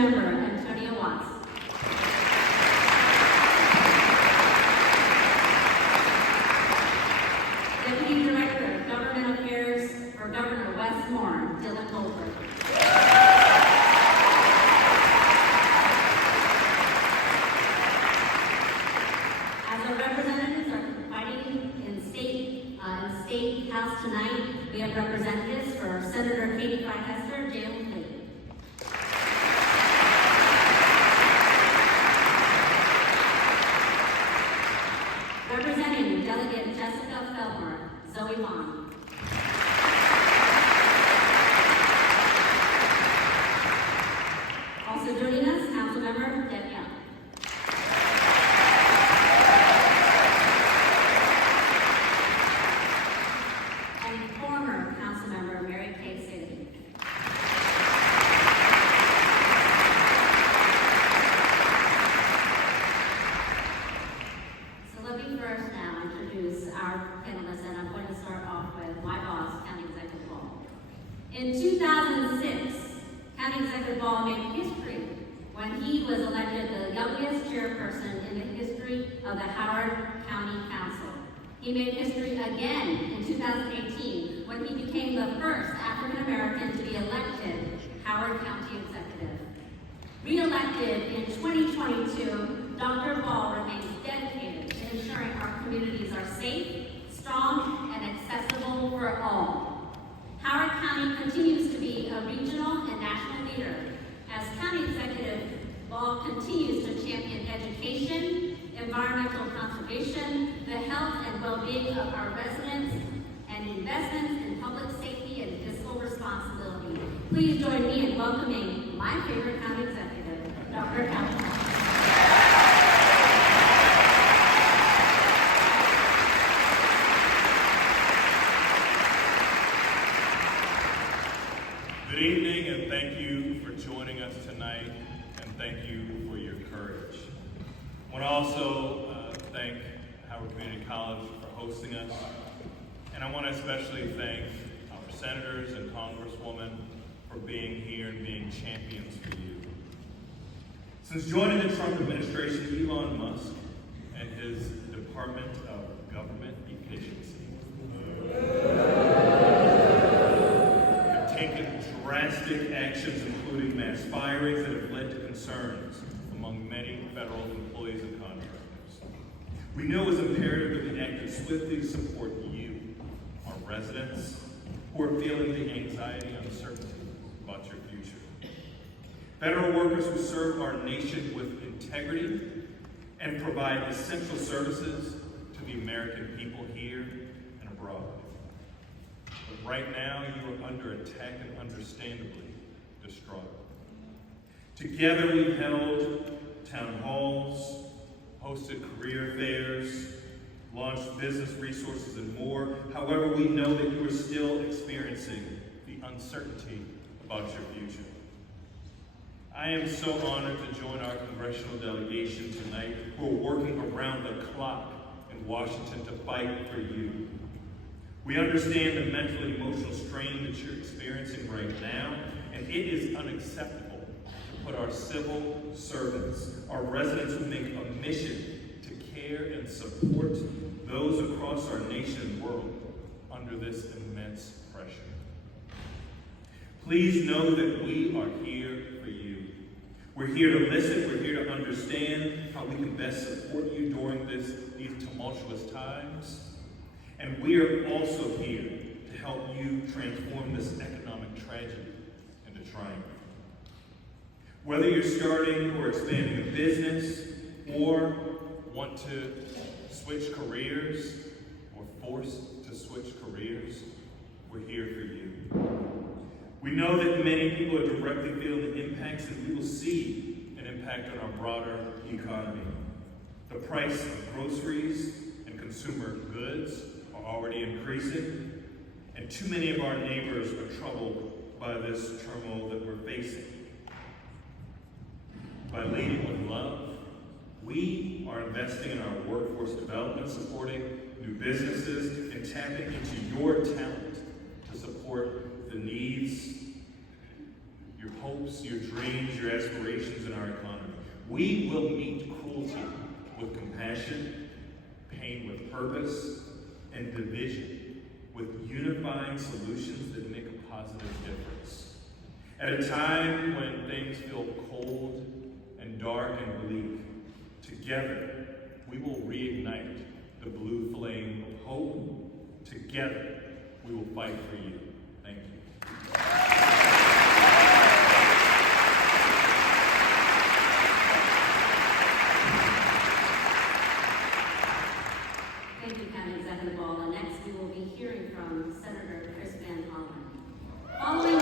Member Antonio Watts. Deputy Director of Government Affairs for Governor Wes Moore, Dylan Goldberg. As our representatives are fighting in State House tonight, we have representatives for Senator Katie Frykester, Jalen Lee. Representing Delegate Jessica Feldmer, Zoe Vaughn. Also joining us, Councilmember Deb Young. And former Councilmember Mary Kay Sadie. So let me first now introduce our panelists, and I'm going to start off with my boss, County Executive Ball. In 2006, County Executive Ball made history when he was elected the youngest chairperson in the history of the Howard County Council. He made history again in 2018 when he became the first African American to be elected Howard County Executive. Re-elected in 2022, Dr. Ball remains dedicated to ensuring our communities are safe, strong, and accessible for all. Howard County continues to be a regional and national leader as County Executive Ball continues to champion education, environmental conservation, the health and well-being of our residents, and investments in public safety and fiscal responsibility. Please join me in welcoming my favorite county executive, Dr. Calvin. Good evening, and thank you for joining us tonight, and thank you for your courage. I want to also thank Howard Community College for hosting us, and I want to especially thank our senators and Congresswoman for being here and being champions for you. Since joining the Trump administration, Elon Musk and his Department of Government Efficiency have taken drastic actions, including mass firings, that have led to concerns among many federal employees and contractors. We know it's imperative that we act and swiftly support you, our residents, who are feeling the anxiety and uncertainty about your future. Federal workers who serve our nation with integrity and provide essential services to the American people here and abroad. But right now, you are under attack and understandably distraught. Together, we've held town halls, hosted career fairs, launched business resources, and more. However, we know that you are still experiencing the uncertainty about your future. I am so honored to join our congressional delegation tonight who are working around the clock in Washington to fight for you. We understand the mental and emotional strain that you're experiencing right now, and it is unacceptable to put our civil servants, our residents who make a mission to care and support those across our nation and world under this immense pressure. Please know that we are here for you. We're here to listen, we're here to understand how we can best support you during these tumultuous times. And we are also here to help you transform this economic tragedy into triumph. Whether you're starting or expanding a business, or want to switch careers, or forced to switch careers, we're here for you. We know that many people are directly feeling the impacts, and we will see an impact on our broader economy. The price of groceries and consumer goods are already increasing, and too many of our neighbors are troubled by this turmoil that we're facing. By leading with love, we are investing in our workforce development, supporting new businesses, and tapping into your talent to support the needs, your hopes, your dreams, your aspirations in our economy. We will meet cruelty with compassion, pain with purpose, and division with unifying solutions that make a positive difference. At a time when things feel cold and dark and bleak, together we will reignite the blue flame of hope. Together we will fight for you. Thank you. Thank you, County Executive Ball. And next we will be hearing from Senator Van Hollen. Following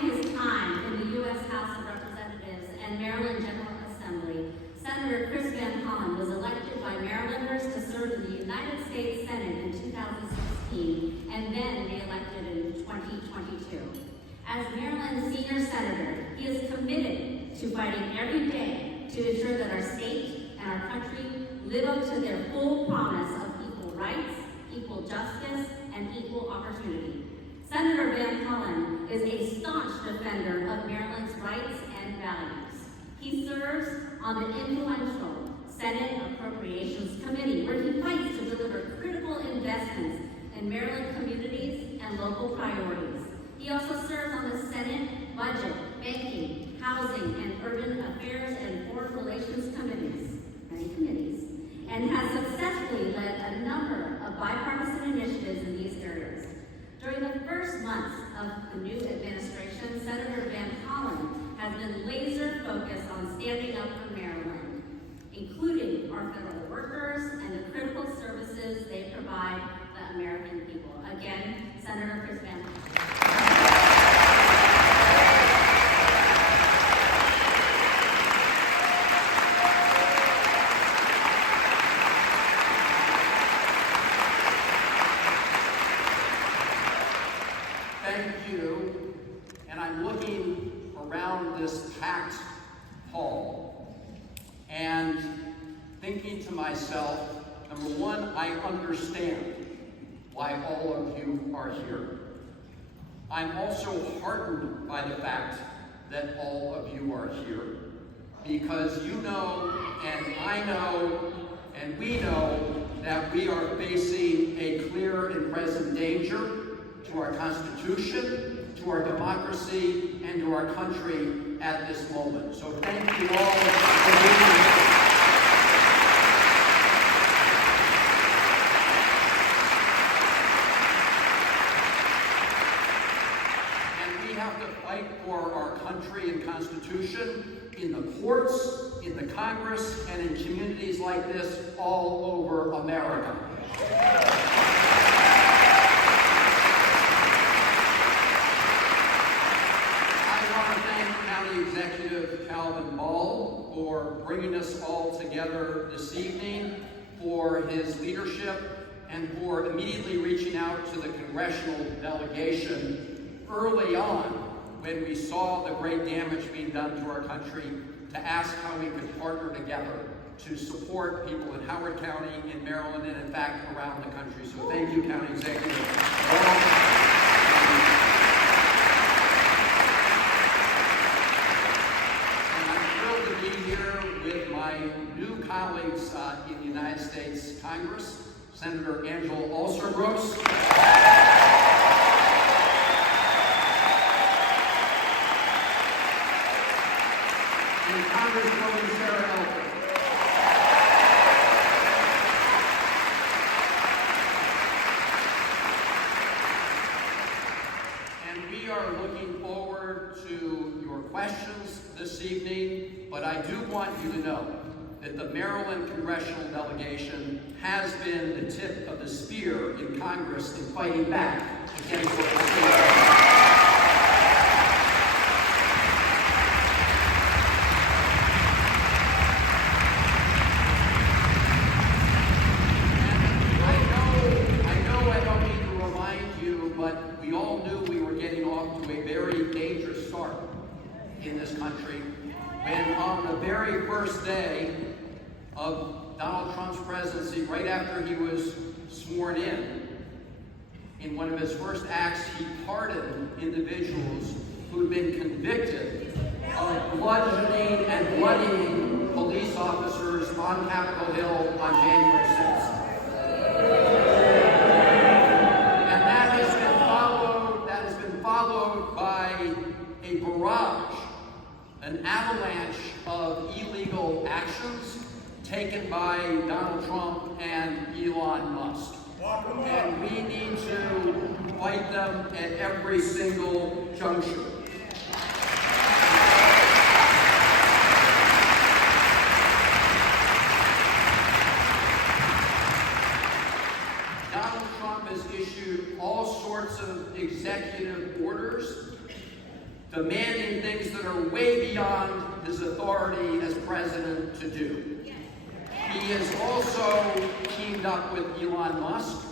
his time in the U.S. House of Representatives and Maryland General Assembly, Senator Van Hollen was elected by Marylanders to serve in the United States Senate in 2016 and then re-elected in 2022. As Maryland's senior senator, he is committed to fighting every day to ensure that our state and our country live up to their full promise of equal rights, equal justice, and equal opportunity. Senator Van Hollen is a staunch defender of Maryland's rights and values. He serves on the influential Senate Appropriations Committee, where he fights to deliver critical investments in Maryland communities and local priorities. He also serves on the Senate Budget, Banking, Housing, and Urban Affairs and Foreign Relations Committees, many committees, and has successfully led a number of bipartisan initiatives in these areas. During the first months of the new administration, Senator Van Hollen has been laser focused on standing up for Maryland, including our federal workers and the critical services they provide the American people. Again, Senator Van Hollen. Thank you, and I'm looking around this packed hall and thinking to myself, number one, I understand why all of you are here. I'm also heartened by the fact that all of you are here, because you know, and I know, and we know that we are facing a clear and present danger to our Constitution, to our democracy, and to our country at this moment. So thank you all for being here. And we have to fight for our country and Constitution in the courts, in the Congress, and in communities like this all over America. Executive Calvin Ball for bringing us all together this evening, for his leadership, and for immediately reaching out to the Congressional delegation early on when we saw the great damage being done to our country, to ask how we could partner together to support people in Howard County, in Maryland, and in fact around the country. So thank you, County Executive Ball. New colleagues in the United States Congress, Senator Alsobrooks, and Congresswoman Arb. And we are looking forward to your questions this evening, but I do want you to know that the Maryland Congressional delegation has been the tip of the spear in Congress in fighting back against what we're seeing. I know I don't need to remind you, but we all knew we were getting off to a very dangerous start in this country. when on the very first day of Donald Trump's presidency, right after he was sworn in one of his first acts, he pardoned individuals who had been convicted of bludgeoning and bloodying police officers on Capitol Hill on January 6th. And that has been followed by a barrage, an avalanche of illegal actions taken by Donald Trump and Elon Musk. And we need to fight them at every single juncture. Donald Trump has issued all sorts of executive orders demanding things that are way beyond his authority as president to do. He has also teamed up with Elon Musk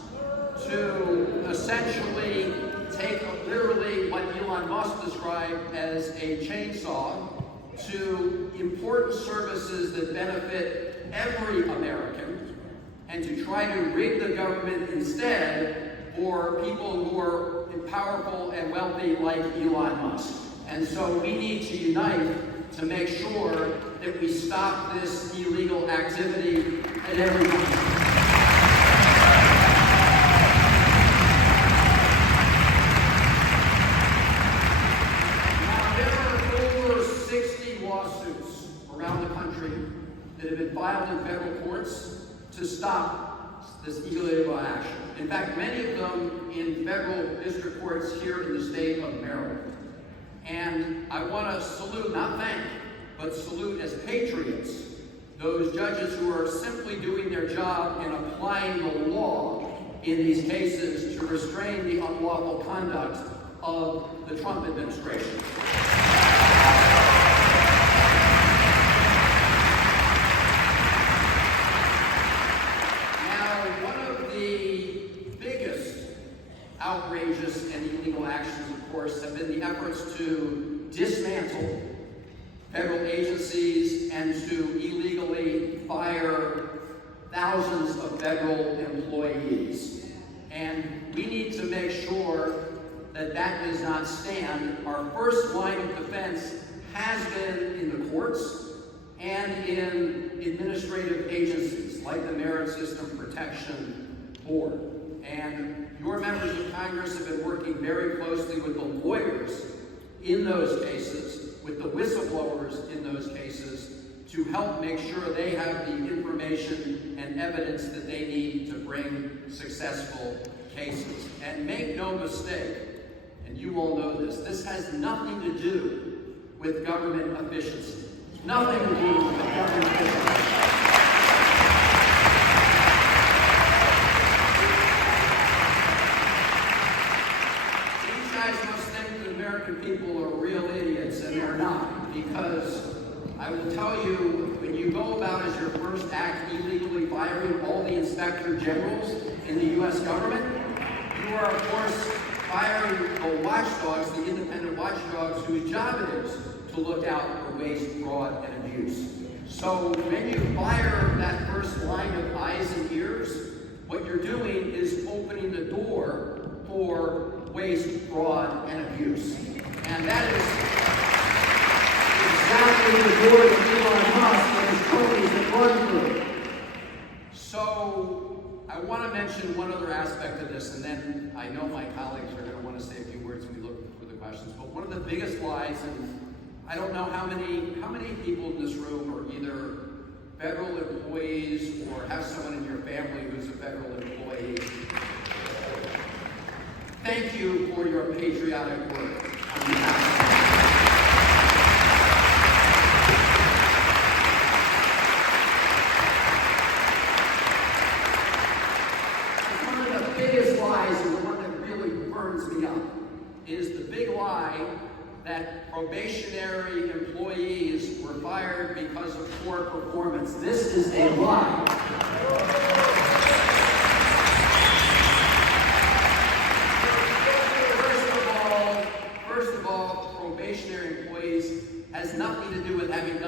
to essentially take literally what Elon Musk described as a chainsaw to important services that benefit every American and to try to rig the government instead for people who are powerful and wealthy like Elon Musk. And so we need to unite to make sure that we stop this illegal activity at every point. Now, there are over 60 lawsuits around the country that have been filed in federal courts to stop this illegal action. In fact, many of them in federal district courts here in the state of Maryland. And I want to salute, not thank, but salute as patriots, those judges who are simply doing their job and applying the law in these cases to restrain the unlawful conduct of the Trump administration. Now, one of the biggest outrageous and illegal actions, of course, have been the efforts to dismantle federal agencies and to illegally fire thousands of federal employees. And we need to make sure that that does not stand. Our first line of defense has been in the courts and in administrative agencies like the Merit System Protection Board. And your members of Congress have been working very closely with the lawyers in those cases, with the whistleblowers in those cases, to help make sure they have the information and evidence that they need to bring successful cases. And make no mistake, and you all know this, this has nothing to do with government efficiency. Nothing to do with government efficiency. People are real idiots, and they're not, because I will tell you, when you go about as your first act illegally firing all the inspector generals in the U.S. government, you are, of course, firing the watchdogs, the independent watchdogs, whose job it is to look out for waste, fraud, and abuse. So when you fire that first line of eyes and ears, what you're doing is opening the door for waste, fraud, and abuse. And that is exactly the door that Elon Musk and his companies have run through. So I want to mention one other aspect of this, and then I know my colleagues are going to want to say a few words when we look for the questions. But one of the biggest lies, and I don't know how many people in this room are either federal employees or have someone in your family who's a federal employee. Thank you for your patriotic work on behalf of one of the biggest lies, and the one that really burns me up, is the big lie that probationary employees were fired because of poor performance. This is a lie. First of all, probationary employees has nothing to do with having done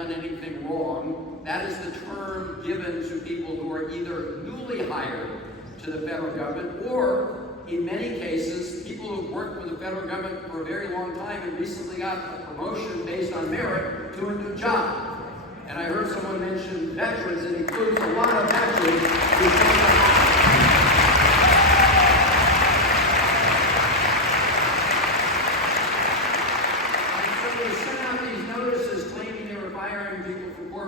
That is the term given to people who are either newly hired to the federal government or, in many cases, people who've worked for the federal government for a very long time and recently got a promotion based on merit to a new job. And I heard someone mention veterans. It includes a lot of veterans who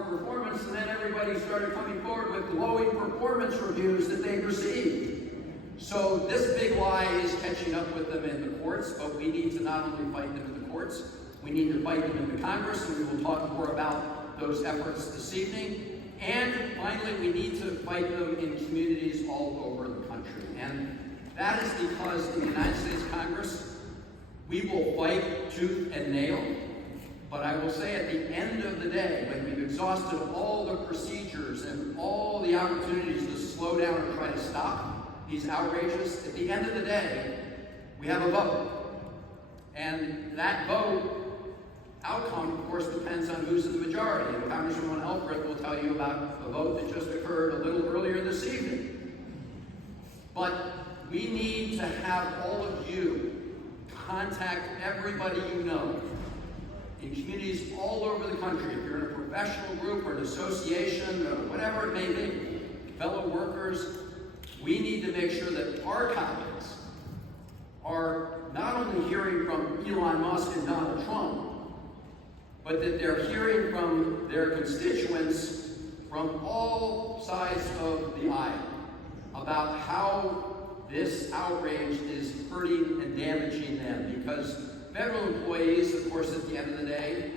performance, and then everybody started coming forward with glowing performance reviews that they received. So this big lie is catching up with them in the courts, but we need to not only fight them in the courts, we need to fight them in the Congress, and we will talk more about those efforts this evening. And finally, we need to fight them in communities all over the country. And that is because in the United States Congress, we will fight tooth and nail. But I will say at the end of the day, when we've exhausted all the procedures and all the opportunities to slow down and try to stop these outrages, at the end of the day, we have a vote. And that vote outcome, of course, depends on who's in the majority. And Congresswoman Arb will tell you about a vote that just occurred a little earlier this evening. But we need to have all of you contact everybody you know in communities all over the country. If you're in a professional group or an association or whatever it may be, fellow workers, we need to make sure that our colleagues are not only hearing from Elon Musk and Donald Trump, but that they're hearing from their constituents from all sides of the aisle about how this outrage is hurting and damaging them. Because federal employees, of course, at the end of the day,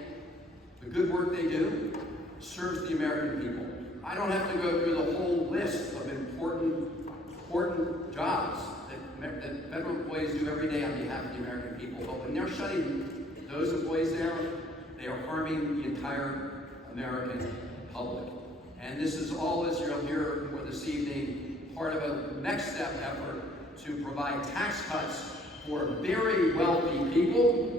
the good work they do serves the American people. I don't have to go through the whole list of important jobs that federal employees do every day on behalf of the American people. But when they're shutting those employees down, they are harming the entire American public. And this is all, as you'll hear for this evening, part of a next step effort to provide tax cuts for very wealthy people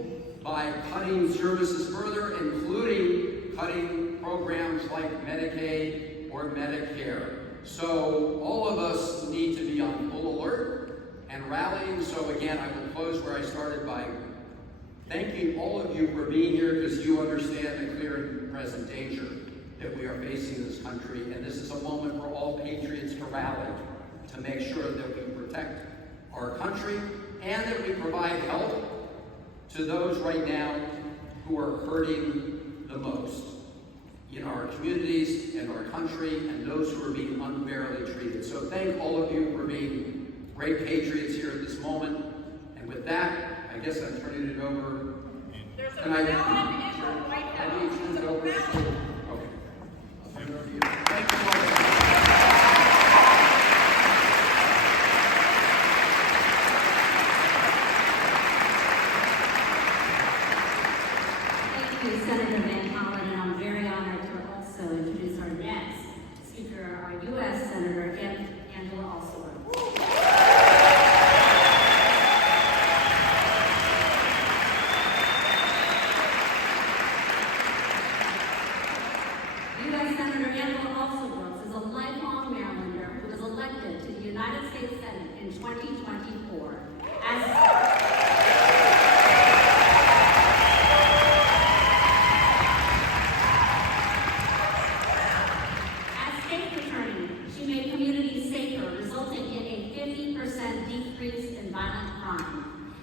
by cutting services further, including cutting programs like Medicaid or Medicare. So all of us need to be on full alert and rallying. So again, I will close where I started by thanking all of you for being here, because you understand the clear and present danger that we are facing in this country. And this is a moment for all patriots to rally to make sure that we protect our country and that we provide help to those right now who are hurting the most in our communities and our country, and those who are being unfairly treated. So thank all of you for being great patriots here at this moment. And with that, I guess I'm turning it over. There's a melon in the White House. I need to turn it over to okay. I'll turn it over to you. Thank you all. Senator Van Hollen, and I'm very honored to also introduce our next speaker, our U.S. Senator Angela Alsobrooks. U.S. Senator Angela Alsobrooks is a lifelong Marylander who was elected to the United States Senate in 2024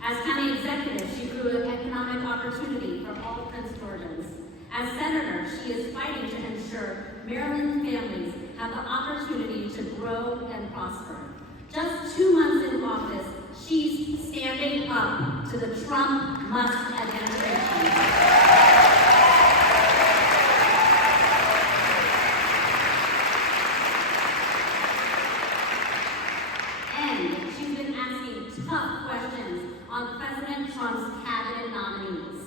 as county executive, she grew economic opportunity for all Prince Georgians. As senator, she is fighting to ensure Maryland families have the opportunity to grow and prosper. Just 2 months in office, she's standing up to the Trump-Musk administration. On President Trump's cabinet nominees.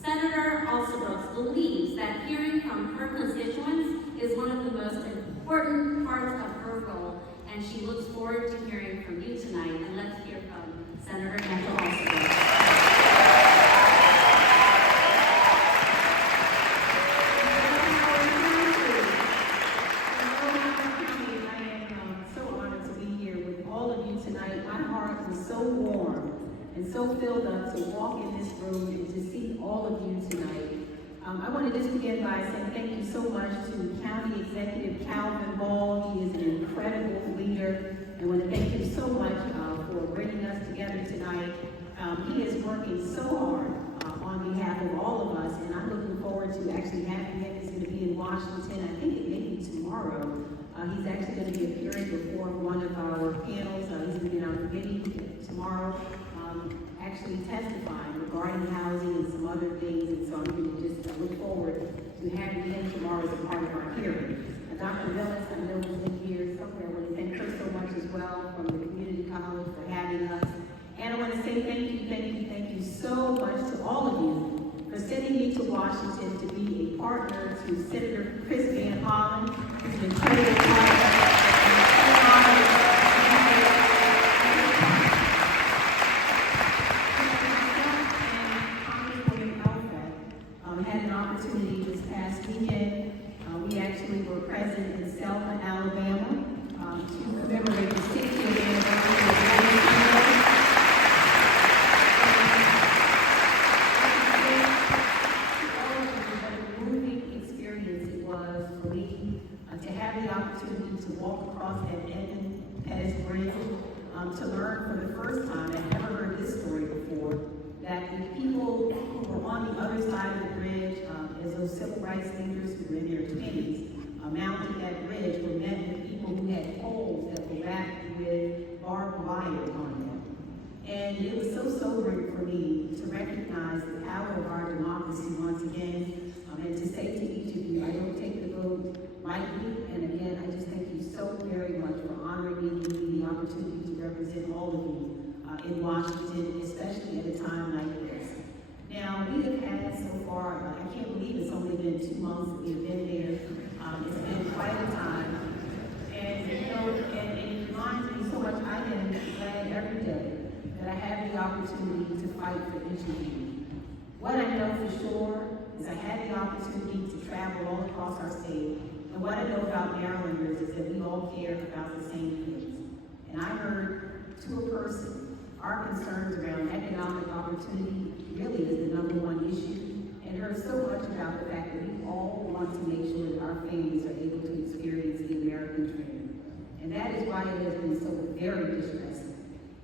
Senator Alsobrooks believes that hearing from her constituents is one of the most important parts of her role, and she looks forward to hearing from you tonight. And let's hear from Senator Angela Alsobrooks. so filled up to walk in this room and to see all of you tonight. I want to just begin by saying thank you so much to County Executive Calvin Ball. He is an incredible leader. I want to thank him so much for bringing us together tonight. He is working so hard on behalf of all of us, and I'm looking forward to actually having him. He's going to be in Washington, I think it may be tomorrow. He's actually going to be appearing before one of our panels. He's going to be in our committee tomorrow, actually testifying regarding housing and some other things. And so I'm going to just look forward to having him tomorrow as a part of our hearing. Dr. Willis, I know is in here somewhere. I want to thank her so much as well from the community college for having us. And I want to say thank you so much to all of you for sending me to Washington to be a partner to Senator Van Hollen. He's an incredible partner. Congresswoman Arb had an opportunity this past weekend. We actually were present in Selma, Alabama, to commemorate the 60th anniversary of to learn for the first time, I've never heard this story before, that the people who were on the other side of the bridge, as those civil rights leaders who were in their 20s, mounting that bridge, were met with people who had poles that were wrapped with barbed wire on them. And it was so sobering for me to recognize the power of our democracy once again, and to say to each of you, I don't take the vote lightly, and again, I just thank you so very much for honoring me and giving me the opportunity to represent all of you in Washington, especially at a time like this. Now, we have had so far, I can't believe it's only been 2 months that we've been there. It's been quite a time. And, you know, and it reminds me so much, I am glad every day that I have the opportunity to fight for each of you. What I know for sure is I had the opportunity to travel all across our state. And what I know about Marylanders is that we all care about the same things. And I heard to a person, our concerns around economic opportunity really is the #1 issue, and heard so much about the fact that we all want to make sure that our families are able to experience the American dream. And that is why it has been so very distressing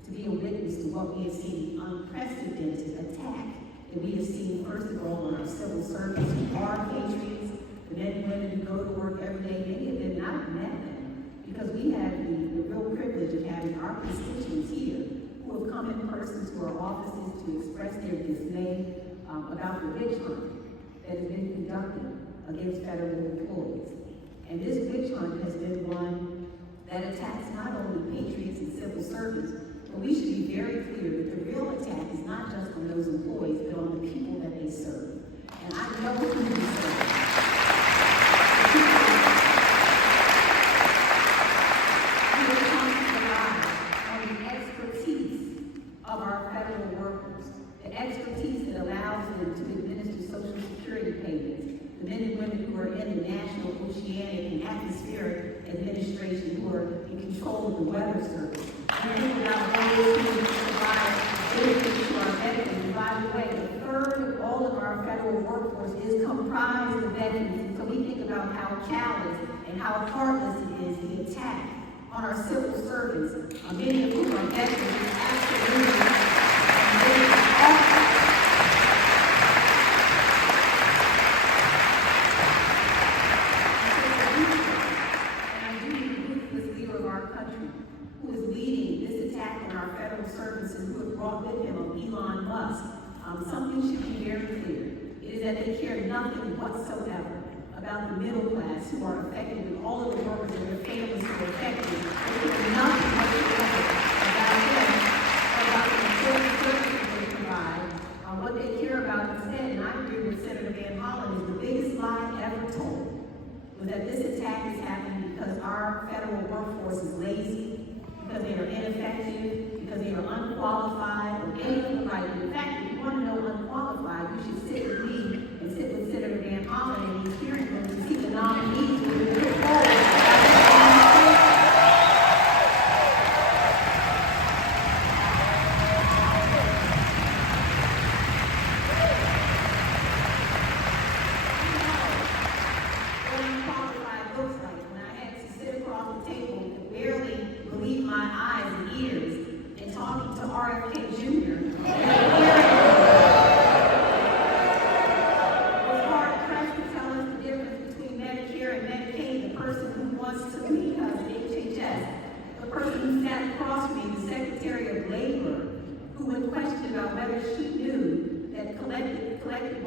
to be a witness to what we have seen, the unprecedented attack that we have seen, first of all, on our civil servants who are patriots, the men and women who go to work every day. Many of them not met them, because we have the real privilege of having our constituents here who have come in person to our offices to express their dismay about the witch hunt that has been conducted against federal employees. And this witch hunt has been one that attacks not only patriots and civil servants, but we should be very clear that the real attack is not just on those employees, but on the people that they serve. And I know who we serve. Of our federal workers, the expertise that allows them to administer Social Security payments, the men and women who are in the National Oceanic and Atmospheric Administration who are in control of the Weather Service. We think about those who provide benefits to our veterans. And by the way, a third of all of our federal workforce is comprised of veterans. And so we think about how callous and how heartless it is the attack on our civil servants, many of whom are veterans, absolutely. And I do need the ruthless leader of our country, who is leading this attack on our federal servants and who have brought with him Elon Musk. Something should be very clear. It is that they care nothing whatsoever about the middle class who are affected, and all of the workers and their families who are affected. They care nothing whatsoever about them or about the important services they provide. What they care about instead, and I agree with Senator Van Hollen, is the biggest lie ever told, was that this attack is happening because our federal workforce is lazy, because they are ineffective, because they are unqualified, or anything like that. In fact, if you want to know unqualified, you should sit with me and sit with Senator Van Hollen in these hearing rooms to see the nominees who will put forward.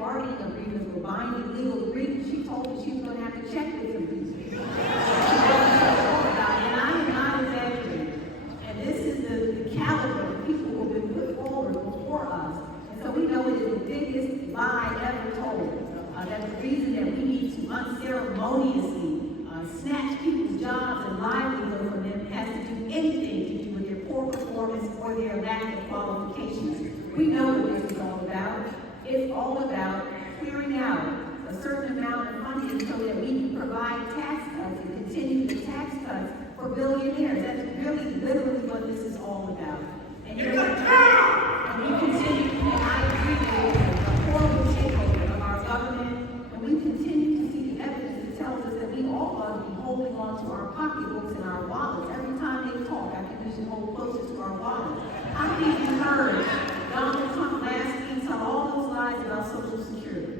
bargaining agreements were binding legal agreements, she told me she was going to have to check with some people. And I am not exaggerating. And this is the caliber of people who have been put forward before us. And so we know it is the biggest lie ever told. That the reason that we need to unceremoniously snatch people's jobs and livelihood from them has to do anything to do with their poor performance or their lack of qualifications. We know what this is all about. It's all about clearing out a certain amount of funding so that we can provide tax cuts and continue the tax cuts for billionaires. That's really literally what this is all about. And you know, and we continue, and I agree with a horrible takeover of our government, and we continue to see the evidence that tells us that we all ought to be holding on to our pocketbooks and our wallets. Every time they talk, I think we should hold closer to our wallets. How many of you heard Donald Trump last week tell all those lies about Social Security?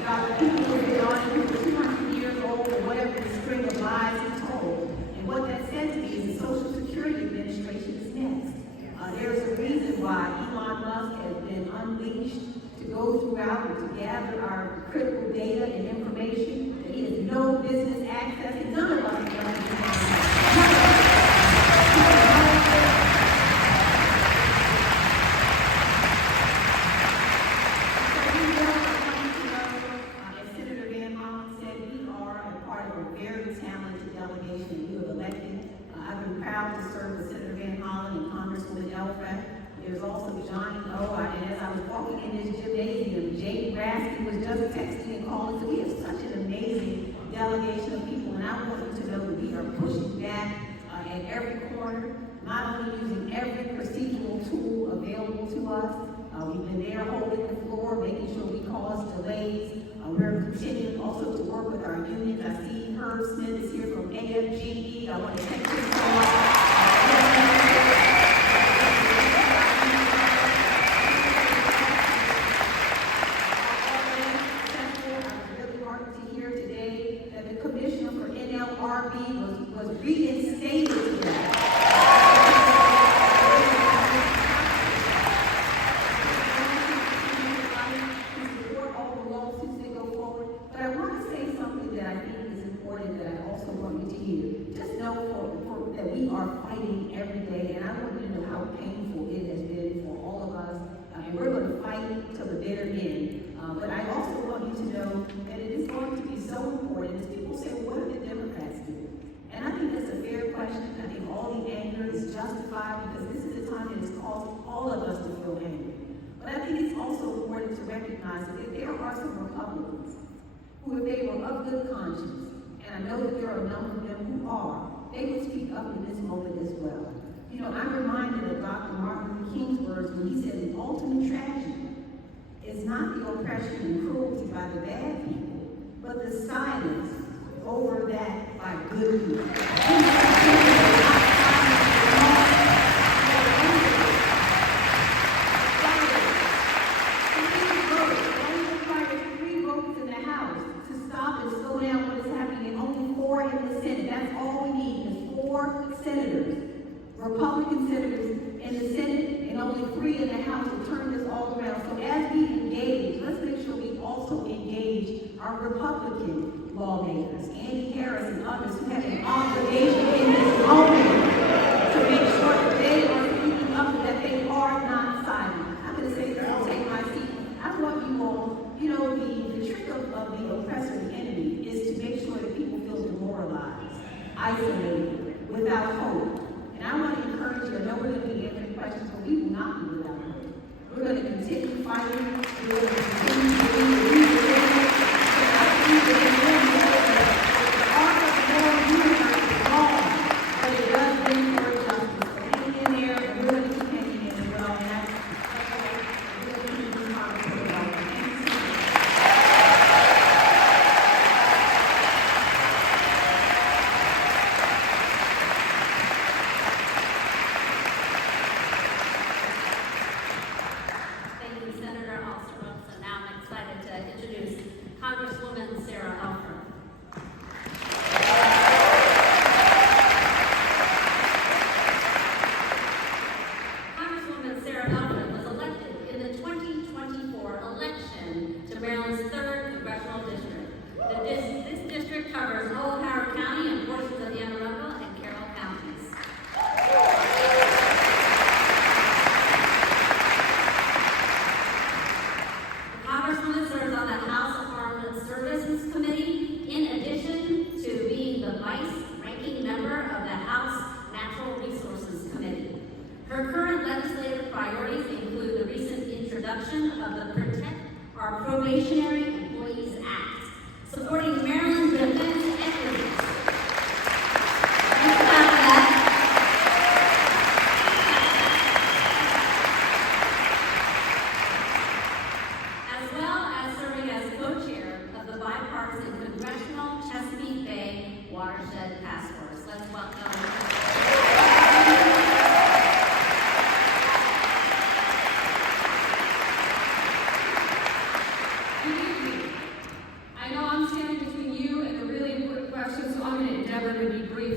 About the people who have been on it for 200 years old or whatever the string of lies he told. And what that said to me is the Social Security Administration is next. There's a reason why Elon Musk has been unleashed to go throughout and to gather our critical data and information that he has no business access, and none of us have done as Senator Van Hollen said, we are a part of a very talented delegation that you have elected. I've been proud to serve with Senator Van Hollen and Congresswoman Arb. There's also Johnny O. And as I was walking in this gymnasium, Jay Raskin was just texting and calling. So we have such an amazing delegation of people, and I want you to know that we are pushing back at every corner, not only using every procedural tool available to us. We've been there holding the floor, making sure we cause delays. We're continuing also to work with our unions. I see Herb Smith is here from AFGE. I want to thank him so much. Was reinstated today. Support all the lawsuits that go forward. But I want to say something that I think is important that I also want you to hear. Just know that we are fighting every day, and I want you to know how painful it has been for all of us. And we're going to fight till the bitter end. But I also want you to know that it is going to be so important as people say, well, what do the Democrats do? And I think that's a fair question. I think all the anger is justified because this is a time that has caused all of us to feel angry. But I think it's also important to recognize that there are some Republicans who, if they were of good conscience, and I know that there are a number of them who are, they would speak up in this moment as well. You know, I'm reminded of Dr. Martin Luther King's words when he said the ultimate tragedy is not the oppression and cruelty by the bad people, but the silence over that by good people. Three votes in the House to stop and slow down what is happening, and only 4 in the Senate. That's all we need is 4 senators, Republican senators in the Senate, and only 3 in the House to turn this all around. So as we engage, let's make sure we also engage our Republican lawmakers, Andy Harris and others who have an obligation in this moment to make sure that they are speaking up and that they are not silent. I'm going to say this, I'll take my seat. I want you all, you know, the trick of the oppressor, the enemy, is to make sure that people feel demoralized, isolated, without hope. And I want to encourage you, I know we're going to be answering questions, but we will not be without hope. We're going to continue fighting. We're going to continue doing what we do. Thank you, Senator Alsobrooks. introduction of the Protect Our Probationary Employees Act, supporting Maryland's defense equity. Thanks for that. As well as serving as co-chair of the bipartisan Congressional Chesapeake Bay Watershed Task Force. Let's welcome.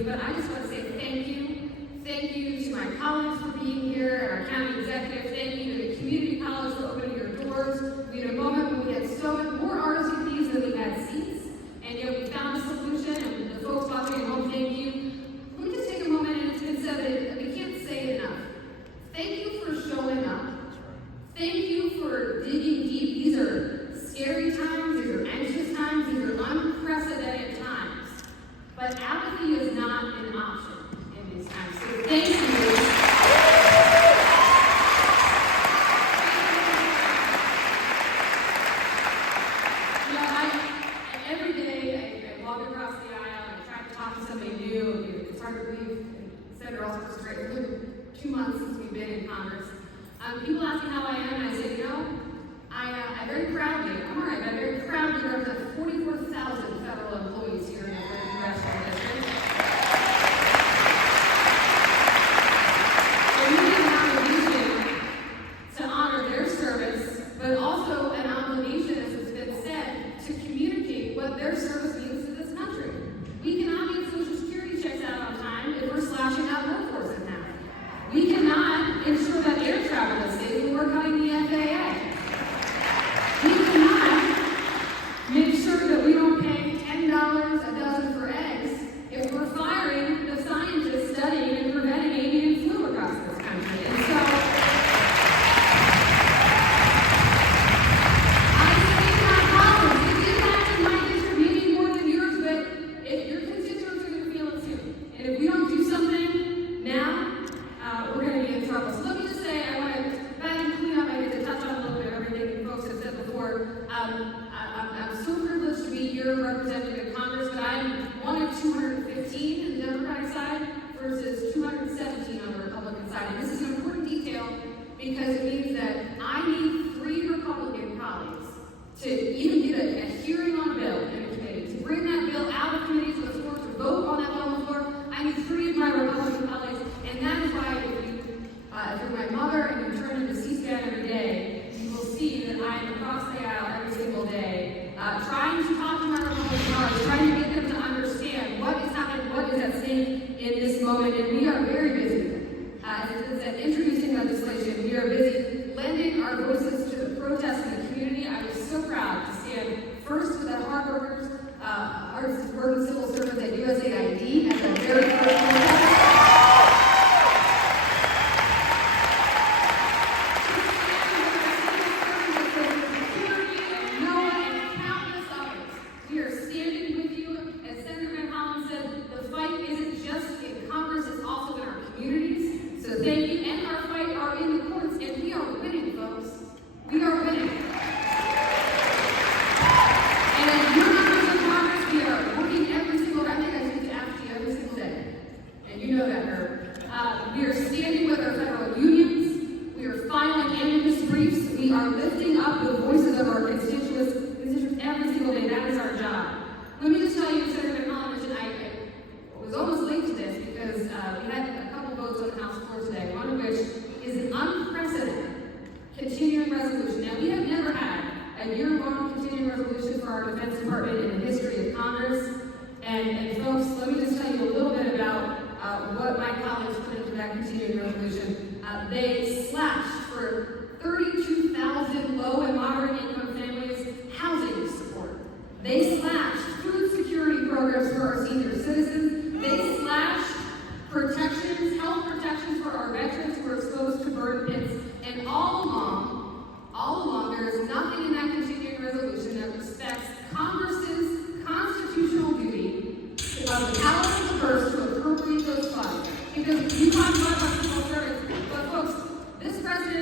But I just want to say thank you. Thank you to my colleagues for being here, and our county executive. Thank you to the community college for opening your doors. We had a moment when we had so many more RSVPs than we had seats, and yet we found a solution, and the folks watching at home, thank you. Let me just take a moment, and it's been said that we can't say it enough. Thank you for showing up. Thank you for digging deep. These are scary times, these are anxious times, these are unprecedented times. But apathy is not an option in these times. So thank you. You know, every day I walk across the aisle and I try to talk to somebody new. It's hard to believe Senator Alsobrooks is right. It's been 2 months since we've been in Congress. People ask me how I am, and I say, you know, I'm very proudly, I'm all right, but I'm very proud to represent 44,000 federal employees here in the Congressional district. And we have an obligation to honor their service, but also an obligation, as has been said, to communicate what their service means to this country. We cannot get Social Security checks out on time if we're slashing out workforce in half. We cannot ensure that air travel is safe when we're cutting the FAA. We cannot make sure that we don't pay $10 a dozen for eggs if we're firing the scientists studying and preventing avian flu across this country. And so, I say to my colleagues, it's impacting my district maybe more than yours, but if your constituents are going to feel it too. And if we don't do something now, we're going to be in trouble. So let me just say, I want to clean up, I get to touch on a little bit of everything you folks have said before. I'm so privileged to be here representing the Congress, but I'm one of 215 in the Democratic side versus 217 on the Republican side. And this is an important detail because it means that I need 3 Republican colleagues to even get a hearing on a bill in a committee, to bring that bill out of committee to the floor, to vote on that bill on the floor. I need 3 of my Republican colleagues, and that is why if you're my mother and you turn into C-SPAN every day, you will see that I am across the aisle every single day, trying to talk to my Republican colleagues, trying to get them to understand what is happening, what is at stake in this moment, and we are very busy. As it said, introducing legislation, we are busy lending our voices to the protests in the community. I was so proud to stand first with the hard workers, hard-working civil servants at USAID at the very first protest. We are standing with you. As Senator Van Hollen said, the fight isn't just in Congress, it's also in our communities. So thank you. And our fight are in the courts, and we are winning, folks. We are winning. And as your members of Congress, we are working every single day. I think I speak to ask you every single day. And you know that, Herb. We are standing with our federal unions. We are filing amicus briefs. We are lifting up the voices of our constituents every single day. That is our job. Let me just tell you, Senator Van Hollen, I was almost late to this because we had a couple votes on the House floor today, one of which is an unprecedented continuing resolution. Now, we have never had a year-long continuing resolution for our Defense Department in the history of Congress. And folks, let me just tell you a little bit about what my colleagues put into that continuing resolution. They slashed for 32,000 low and moderate income families housing support. They slashed food security programs for our senior citizens. They slashed protections, health protections for our veterans who are exposed to burn pits. And all along, there is nothing in that continuing resolution that respects Congress's constitutional duty of the power of the purse to appropriate those funds. Because you talk about civil servants, but folks, this president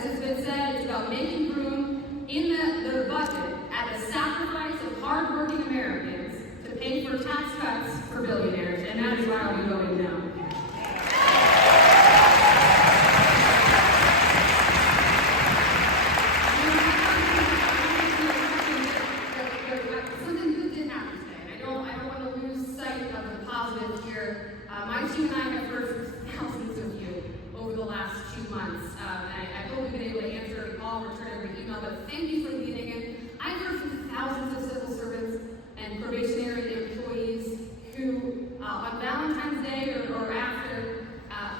as it's been said, it's about making room in the budget at the sacrifice of hardworking Americans to pay for tax cuts for billionaires, and that is why I'll be voting no. Something good did happen today, and I don't want to lose sight of the positive here. My team and I have heard from thousands of you over the last 2 months. I hope we've been able to answer every call, return every email, but thank you for leading in. I've heard from thousands of civil servants and probationary employees who, on Valentine's Day or after,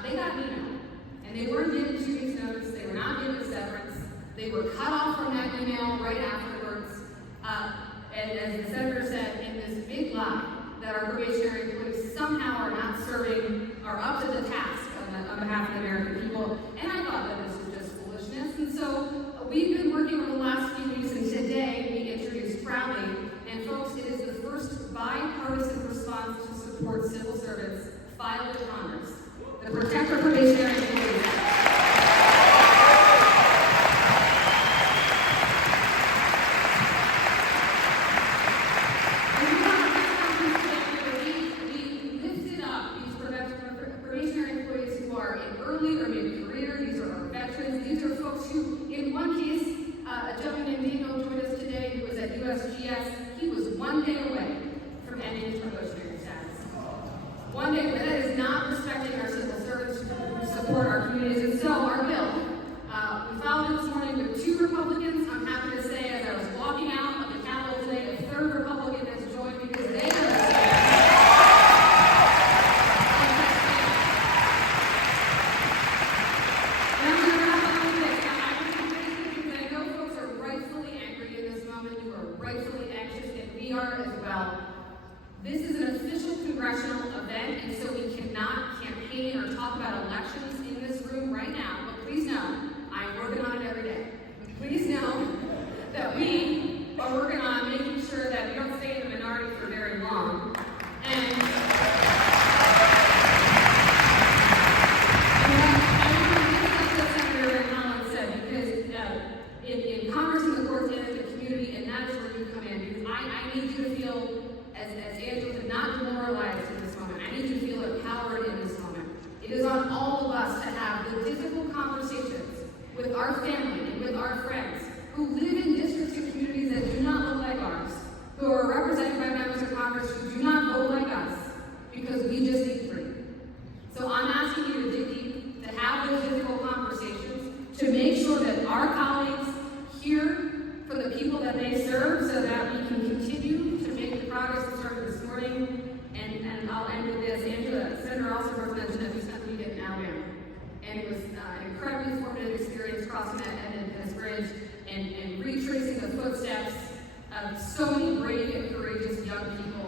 they got an email. And they weren't given 2 weeks' notice, they were not given severance, they were cut off from that email right afterwards. And as the Senator said, in this big lie that our probationary employees somehow are not up to the task on behalf of the American people. And I thought that this was just foolishness. And so we've been working over the last few weeks, and today we introduced proudly, and folks, it is the first bipartisan response to support civil servants filed with Congress. The Protect Our Probationary Employees Act. He was 1 day away from ending his probationary status. 1 day away. That is not respecting our civil servants who support our communities. And so our bill, we filed it this morning with 2 Republicans. I'm happy to say, as I was walking out of the Capitol today, a 3rd Republican has joined because they understand. And I'm going to wrap up with this. I want to say this because I know folks are rightfully angry in this moment. You are rightfully anxious, and we are as well. This is an official congressional event, and so we cannot campaign or talk about elections in this room right now. But please know, I'm working on it every day. Please know that we are working on making sure that we don't stay in the minority for very long. And Senator Van Hollen said, because in Congress and the courts and in the community, and that is where you come in. Because I need you to feel, as Angela, not demoralized in this moment. I need you to feel empowered in this moment. It is on all of us to have the difficult conversations with our family and with our friends who live in districts and communities that do not look like ours, who are represented by members of Congress who do not vote like us, because we just need freedom. So I'm asking you to dig deep, to have those difficult conversations, to make sure that our colleagues hear from the people that they serve so that we can continue to make the progress that started this morning. And I'll end with this. Senator Alsobrooks mentioned that we spent the weekend in Alabama. And it was an incredibly formative experience crossing that Edmund Bridge and retracing the footsteps of so many brave and courageous young people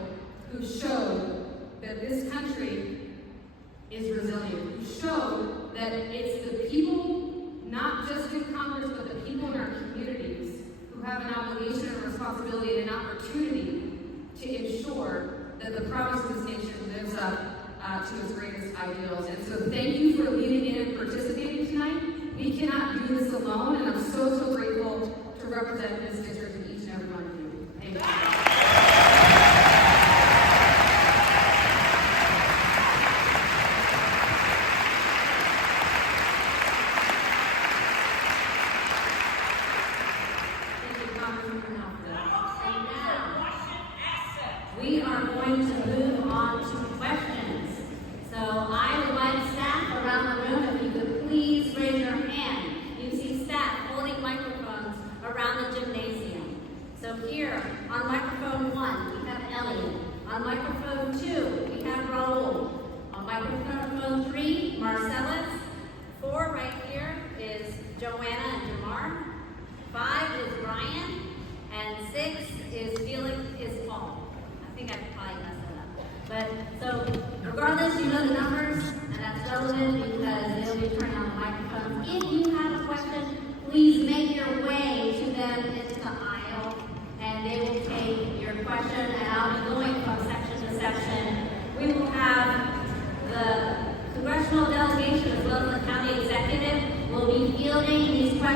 who showed that this country is resilient, who showed that it's the people, not just in Congress, but the people in our communities who have an obligation and responsibility and an opportunity to ensure that the promise of this nation lives up to its greatest ideals. And so thank you for leading in and participating tonight. We cannot do this alone, and I'm so, so grateful to represent this district and each and every one of you. Thank you. We are going to move on to questions. So I would like staff around the room, if you could please raise your hand. You see staff holding microphones around the gymnasium. So here, on microphone 1, we have Elliot. On microphone 2, we have Raul. On microphone 3, Marcellus. 4 right here is Joanna and Jamar. 5 is Ryan. And 6 is Felix, is Paul. I think I probably messed that up. But so regardless, you know the numbers, and that's relevant because they'll be turning on the microphones. If you have a question, please make your way to them into the aisle, and they will take your question, and I'll be going from section to section. We will have the Congressional delegation as well as the county executive will be fielding these questions.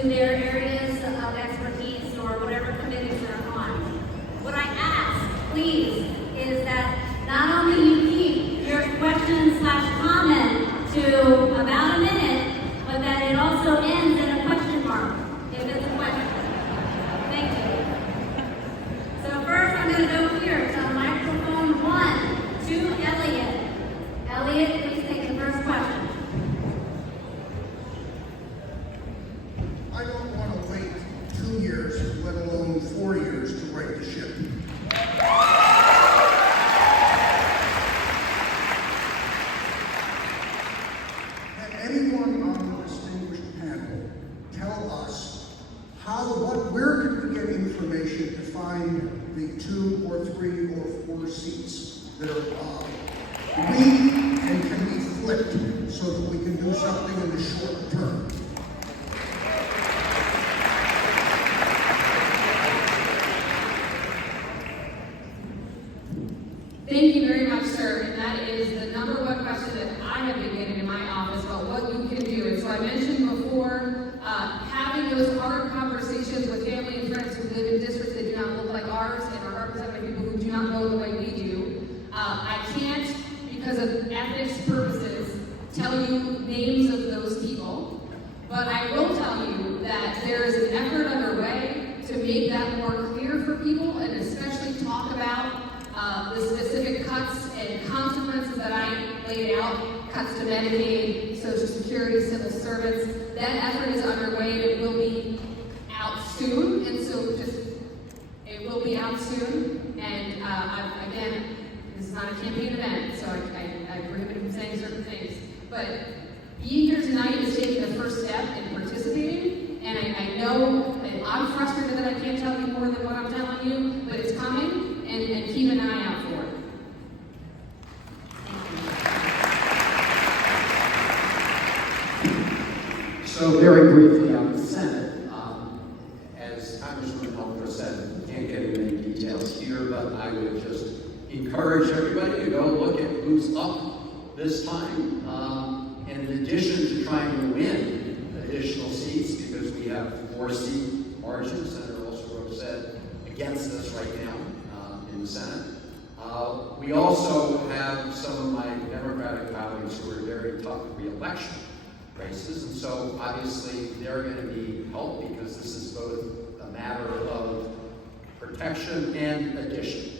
to their areas of expertise or whatever committees they're on. What I ask, please, is that not only you keep your question/comment to about a minute, but that it also ends in a question mark, if it's a question. Thank you. So first, I'm going to go here to microphone 1 to Elliot. Elliot, please take the first question. I don't want to wait 2 years, let alone 4 years, to right the ship. Can anyone on the distinguished panel tell us where can we get information to find the 2 or 3 or 4 seats that are weak and can be flipped so that we can do something in the short term? Thank you very much, sir. And that is the number one question that I have been getting in my office about what you can do. And so I mentioned before, having those hard conversations with family and friends who live in districts that do not look like ours and are represented by people who do not know the way we do. I can't, because of ethics purposes, tell you names of those people, but I will tell you that there is an effort underway to make that more clear for people and especially talk about the specific cuts and consequences that I laid out, cuts to Medicaid, Social Security, civil servants. That effort is underway and it will be out soon, and so it will be out soon. And again, this is not a campaign event, so I prohibit from saying certain things. But being here tonight is taking the first step in participating, and I know that I'm frustrated that I can't tell you more than what I'm telling you, but it's coming. And keep an eye out for it. So very briefly on the Senate, as Congresswoman Arb said, we can't get into many details here, but I would just encourage everybody to go look at who's up this time. And in addition to trying to win additional seats, because we have 4-seat margins, Senator Alsobrooks said, against us right now in the Senate. We also have some of my Democratic colleagues who are very tough re-election races, and so obviously they're going to need help because this is both a matter of protection and addition.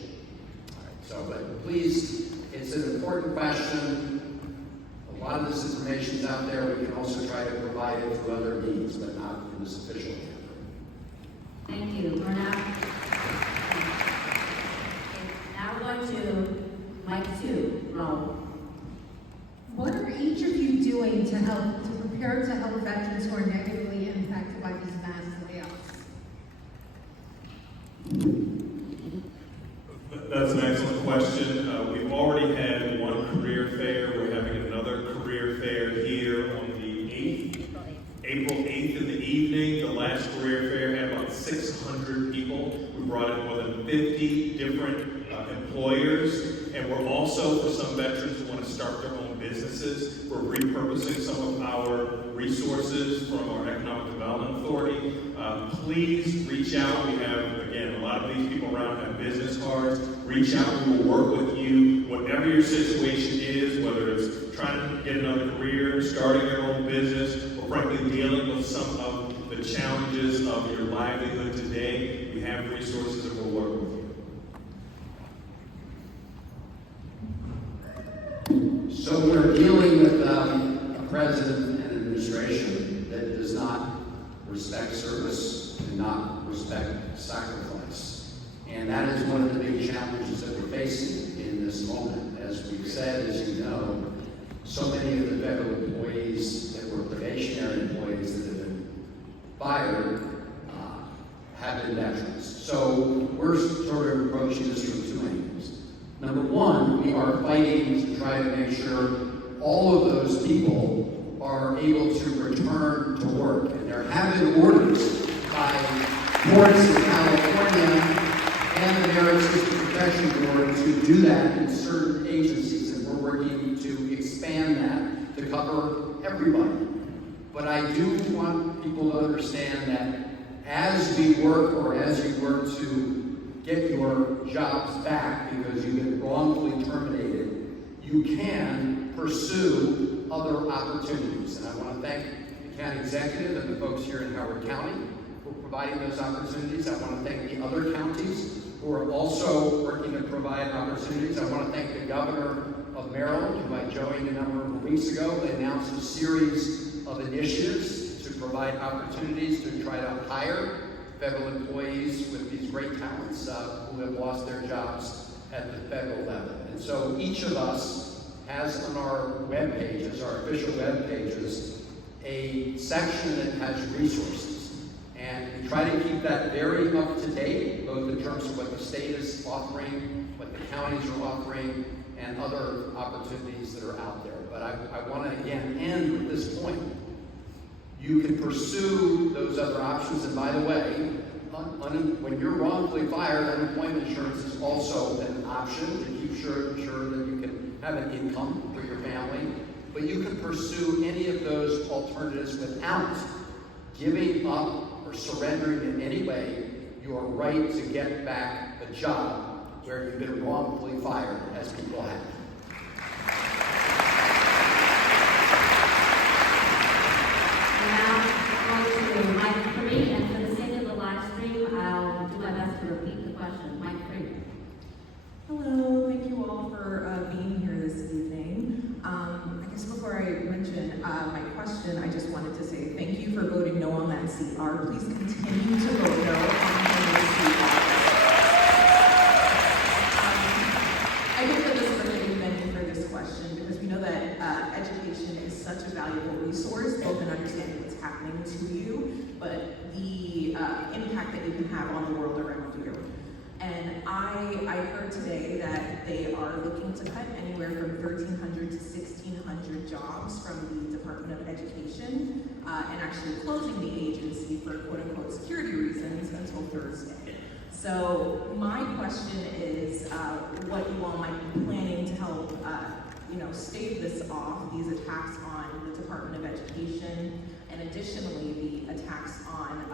All right, so, but please, it's an important question. A lot of this information is out there. We can also try to provide it through other means, but not in this official campaign. Thank you. We're now going to Mike 2, Roll. What are each of you doing to prepare to help veterans who are negatively impacted by these mass layoffs? That's an excellent question. We've already had one career fair. We're having another career fair here on the 8th, April 8th in the evening. The last career fair had about 600 people. We brought in more than 50 different employers, and we're also, for some veterans who want to start their own businesses, we're repurposing some of our resources from our Economic Development Authority. Please reach out. We have, again, a lot of these people around have business cards. Reach out. We will work with you. Whatever your situation is, whether it's trying to get another career, starting your own business, or frankly dealing with some of the challenges of your livelihood today, we have resources that will work with you. So we're dealing with a president and administration that does not respect service and not respect sacrifice. And that is one of the big challenges that we're facing in this moment. As we've said, as you know, so many of the federal employees that were probationary employees that have been fired have been veterans. So we're sort of approaching this from 2 angles. Number one, we are fighting to try to make sure all of those people are able to return to work. And there have been orders by courts in California and the Merit System Protection Board to do that in certain agencies, and we're working to expand that to cover everybody. But I do want people to understand that as we work, or as you work to get your jobs back because you've been wrongfully terminated, you can pursue other opportunities. And I want to thank the county executive and the folks here in Howard County for providing those opportunities. I want to thank the other counties who are also working to provide opportunities. I want to thank the governor of Maryland, who I joined a number of weeks ago. They announced a series of initiatives to provide opportunities to try to hire federal employees with these great talents who have lost their jobs at the federal level. And so each of us has on our web pages, our official web pages, a section that has resources. And we try to keep that very up to date, both in terms of what the state is offering, what the counties are offering, and other opportunities that are out there. But I want to again end with this point. You can pursue those other options, and by the way, when you're wrongfully fired, unemployment insurance is also an option to keep sure that you can have an income for your family. But you can pursue any of those alternatives without giving up or surrendering in any way your right to get back a job where you've been wrongfully fired, as people have. Now, going to Mike 3, and for the sake of the live stream, I'll do my best to repeat the question. Mike 3. Hello, thank you all for being here this evening. I guess before I mention my question, I just wanted to say thank you for voting no on that CR. Please continue to vote no on the CR. I think that this is a really meant for this question because we know that education is such a valuable resource, both in understanding what's happening to you, but the impact that you can have on the world around you. And I heard today that they are looking to cut anywhere from 1,300 to 1,600 jobs from the Department of Education and actually closing the agency for quote-unquote security reasons until Thursday. So my question is what you all might be planning to help stave this off, these attacks on the Department of Education, and additionally the attacks on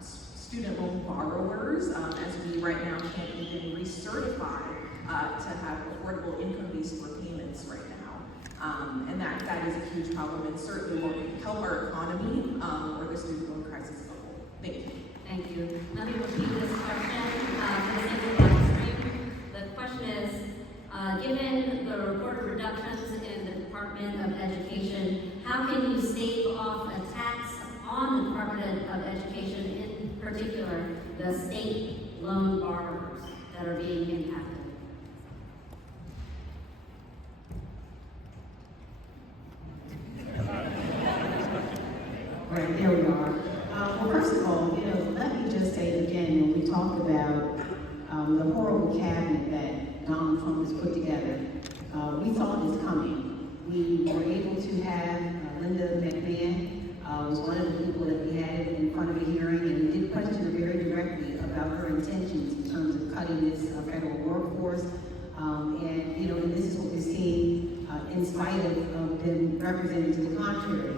student loan borrowers, as we right now can't even recertify to have affordable income-based repayments right now. And that is a huge problem and certainly won't help our economy or the student loan crisis as a whole. Thank you. Thank you. Let me repeat this question for the sake of the live stream. The question is, given the reported reductions in the Department of Education, how can you stave off attacks on the Department of Education, in particular the state loan borrowers that are being impacted? Right, there we are. Well, first of all, let me just say again, when we talk about the horrible cabinet that Donald Trump has put together, we saw this coming. We were able to have Linda McMahon was one of the people that we had in front of a hearing, and we did question her very directly about her intentions in terms of cutting this federal workforce. And this is what we're seeing in spite of them representing to the contrary.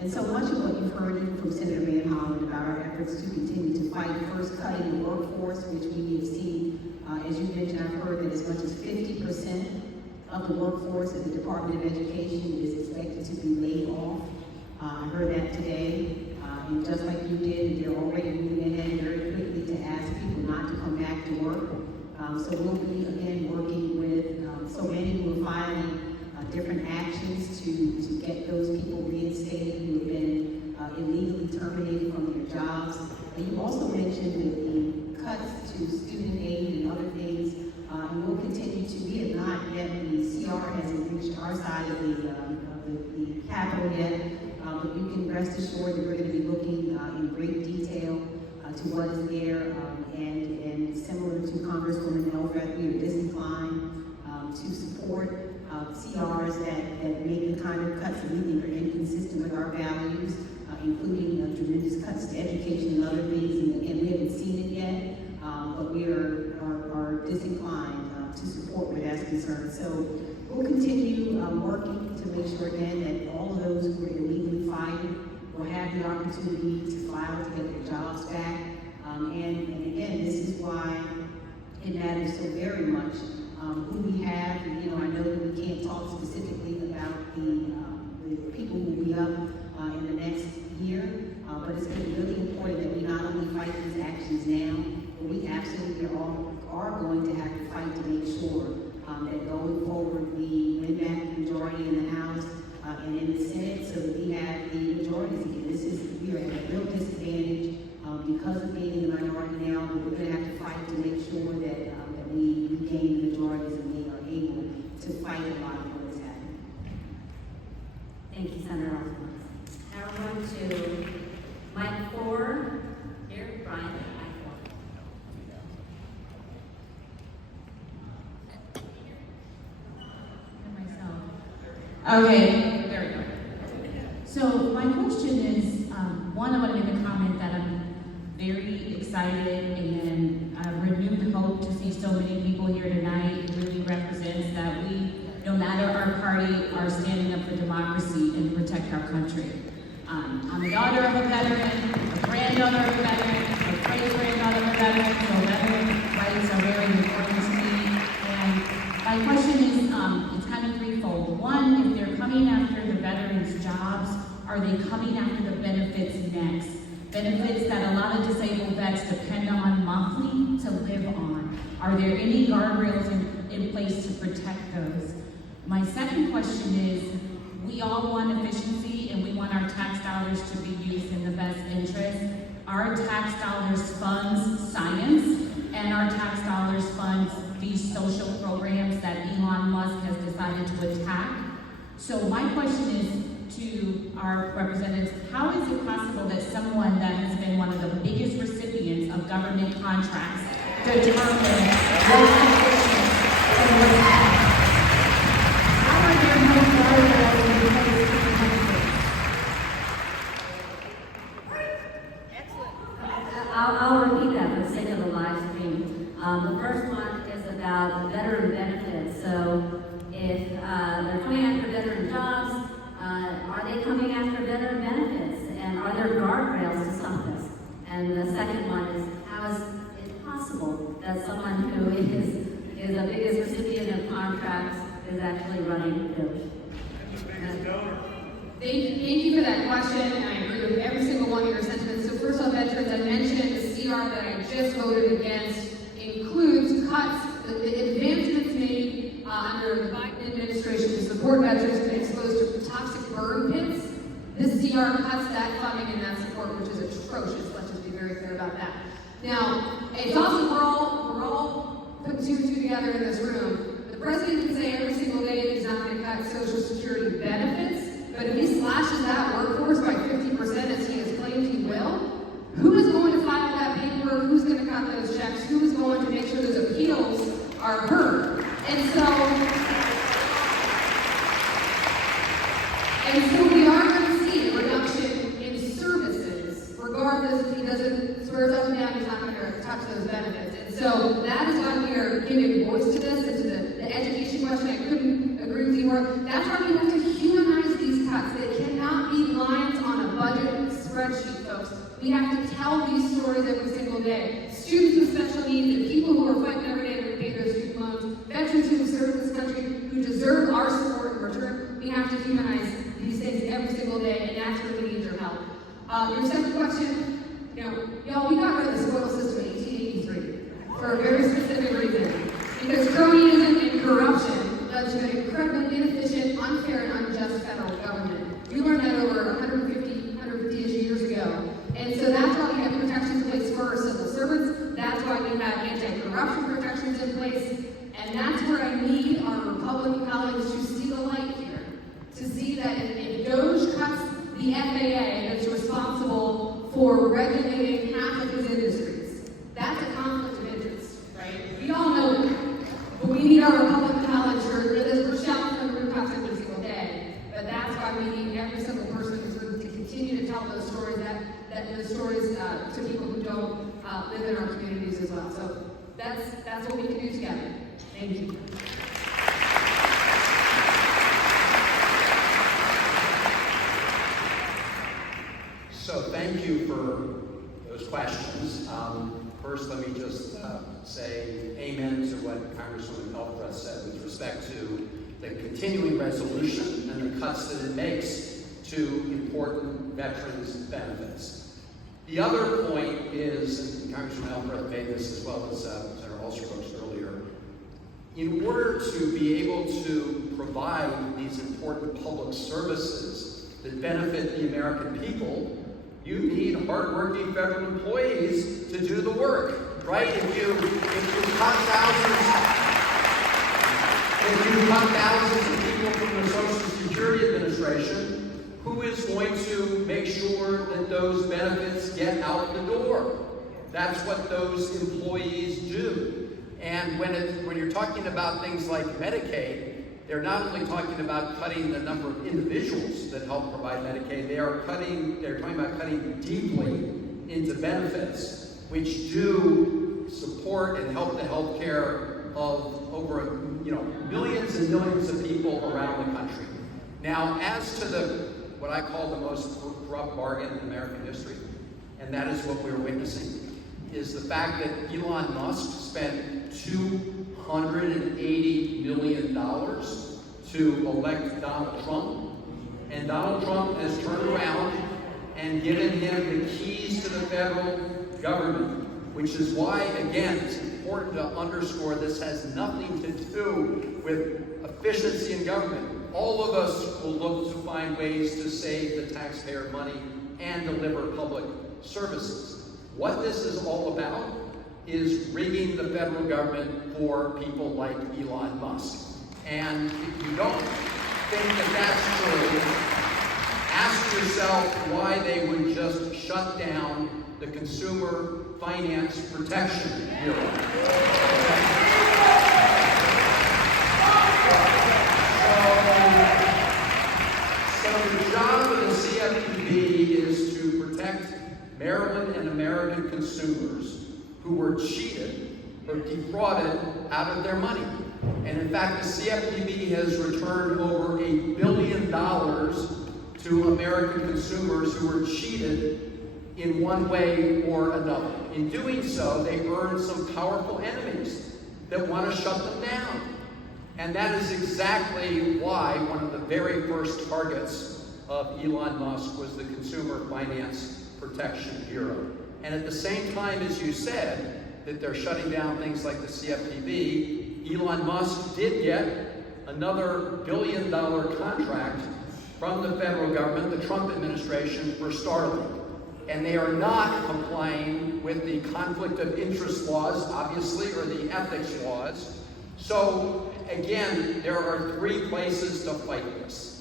And so much of what you've heard from Senator Van Hollen about our efforts to continue to fight first cutting the workforce, which we have seen, as you mentioned, I've heard that as much as 50% of the workforce at the Department of Education is expected to be laid off. I heard that today, and just like you did, they're already moving ahead very quickly to ask people not to come back to work. So we'll be, again, working with so many who are filing different actions to get those people reinstated who have been illegally terminated from their jobs. And you also mentioned the cuts to student aid and other things, and we'll continue to. We have not yet, the CR hasn't reached our side of the Capitol yet, but you can rest assured that we're going to be looking in great detail to what is there, and similar to Congresswoman Arb, we are disinclined to support CRs that make the kind of cuts that we think are inconsistent with our values, including tremendous cuts to education and other things. And again, we haven't seen it yet, but we are disinclined to support where that's concerned. So we'll continue working to make sure again that all of those who are illegally fired will have the opportunity to file to get their jobs back. And again, this is why it matters so very much who we have. And, I know that we can't talk specifically about the people who will be up in the next year, but it's been really important that we not only fight these actions now, but we absolutely are going to have to fight to make sure that going forward we win back the majority in the House and in the Senate, so that we have the majorities again. We are at a real disadvantage because of being in the minority now, but we're going to have to fight to make sure that we gain the majorities and we are able to fight a lot of what is happening. Thank you, Senator Alsobrooks. Now we're going to Mike 4. Here, Brian, Mike 4. Okay, there we go. So my question is, one, I want to make a comment that I'm very excited and renewed hope to see so many people here tonight. It really represents that we, no matter our party, are standing up for democracy and protect our country. I'm a daughter of a veteran, a granddaughter of a veteran, a great-granddaughter of a veteran, so veteran rights are very important to me. And my question is, it's kind of threefold. One, if they're coming after the veterans' jobs, are they coming after the benefits next? Benefits that a lot of disabled vets depend on monthly to live on. Are there any guardrails in place to protect those? My second question is, we all want efficiency and we want our tax dollars to be used in the best interest. Our tax dollars funds science, and our tax dollars funds these social programs that Elon Musk has decided to attack. So my question is to our representatives, how is it possible that someone that has been one of the biggest recipients of government contracts determine what efficiency and what's happening? How are there no guardrails in place to protect it? I'll repeat that for the sake of the live stream. The first one is about veteran benefits. So if they're coming after veteran jobs, are they coming after veteran benefits? And are there guardrails to stop this? And the second one is, how is it possible that someone who is the biggest recipient of contracts is actually running DOJ? Thank you for that question, and I agree with every single one of your sentiments. So first on veterans, I mentioned the CR that I just voted against includes cuts, the advancements made under the Biden administration to support veterans who've been exposed to toxic burn pits. This CR cuts that funding and that support, which is atrocious. Let's just be very clear about that. Now, it's also, we're all putting two and two together in this room. The president can say every single day that he's not going to cut Social Security benefits, but if he slashes that workforce by 50% as he has claimed he will, who is going to file that paperwork? Who's going to cut those checks? Who is going to make sure those appeals are heard? And so we are going to see a reduction in services, regardless if he doesn't swear up and down, he's not going to touch those benefits. And so that is why we are giving voice to this, and to the education question. I couldn't agree with you more. That's why we have to humanize these cuts. They cannot be lines on a budget spreadsheet, folks. We have to tell these stories every single day. Students with special needs and people who are fighting every day to repay their student loans, veterans who have served this country, who deserve our support in return. We have to humanize these things every single day, and that's where we need your help. Your second question, y'all, we got rid of the spoils system in 1883 for a very specific reason. Because cronyism and corruption led to an incredibly inefficient, unfair, and unjust federal government. We learned that over 150-ish years ago. And so that's why we have protections in place for our civil servants. That's why we have anti-corruption protections in place. And that's where I need our Republican colleagues to see the light here. To see that if DOJ cuts the FAA that's responsible for regulating half of his industries, that's a conflict of interest, right? We all know that. But we need our Republican colleagues we're shouting from the rooftops every single day. But that's why we need every single person in this room to continue to tell those stories, those stories to people who don't live in our communities as well. So that's what we can do together. Thank you. thank you for those questions. First, let me just say amen to what Congresswoman Arb said with respect to the continuing resolution and the cuts that it makes to important veterans' benefits. The other point is, and Congresswoman Arb made this as well as Senator Alsobrooks earlier, in order to be able to provide these important public services that benefit the American people, you need hardworking federal employees to do the work, right? If you cut thousands of people from the Social Security Administration, who is going to make sure that those benefits get out the door? That's what those employees do. And when you're talking about things like Medicaid, they're not only talking about cutting the number of individuals that help provide Medicaid, they're talking about cutting deeply into benefits, which do support and help the health care of over millions and millions of people around the country. Now, as to what I call the most corrupt bargain in American history, and that is what we're witnessing, is the fact that Elon Musk spent $280 million to elect Donald Trump, and Donald Trump has turned around and given him the keys to the federal government, which is why, again, it's important to underscore this has nothing to do with efficiency in government. All of us will look to find ways to save the taxpayer money and deliver public services. What this is all about is rigging the federal government for people like Elon Musk. And if you don't think that that's true, ask yourself why they would just shut down the Consumer Finance Protection Bureau. So the job of the CFPB is to protect Maryland and American consumers who were cheated or defrauded out of their money. And in fact, the CFPB has returned over $1 billion to American consumers who were cheated in one way or another. In doing so, they earned some powerful enemies that want to shut them down. And that is exactly why one of the very first targets of Elon Musk was the Consumer Finance Protection Bureau. And at the same time as you said that they're shutting down things like the CFPB, Elon Musk did get another $1 billion contract from the federal government, the Trump administration, for Starlink. And they are not complying with the conflict of interest laws, obviously, or the ethics laws. So, again, there are three places to fight this.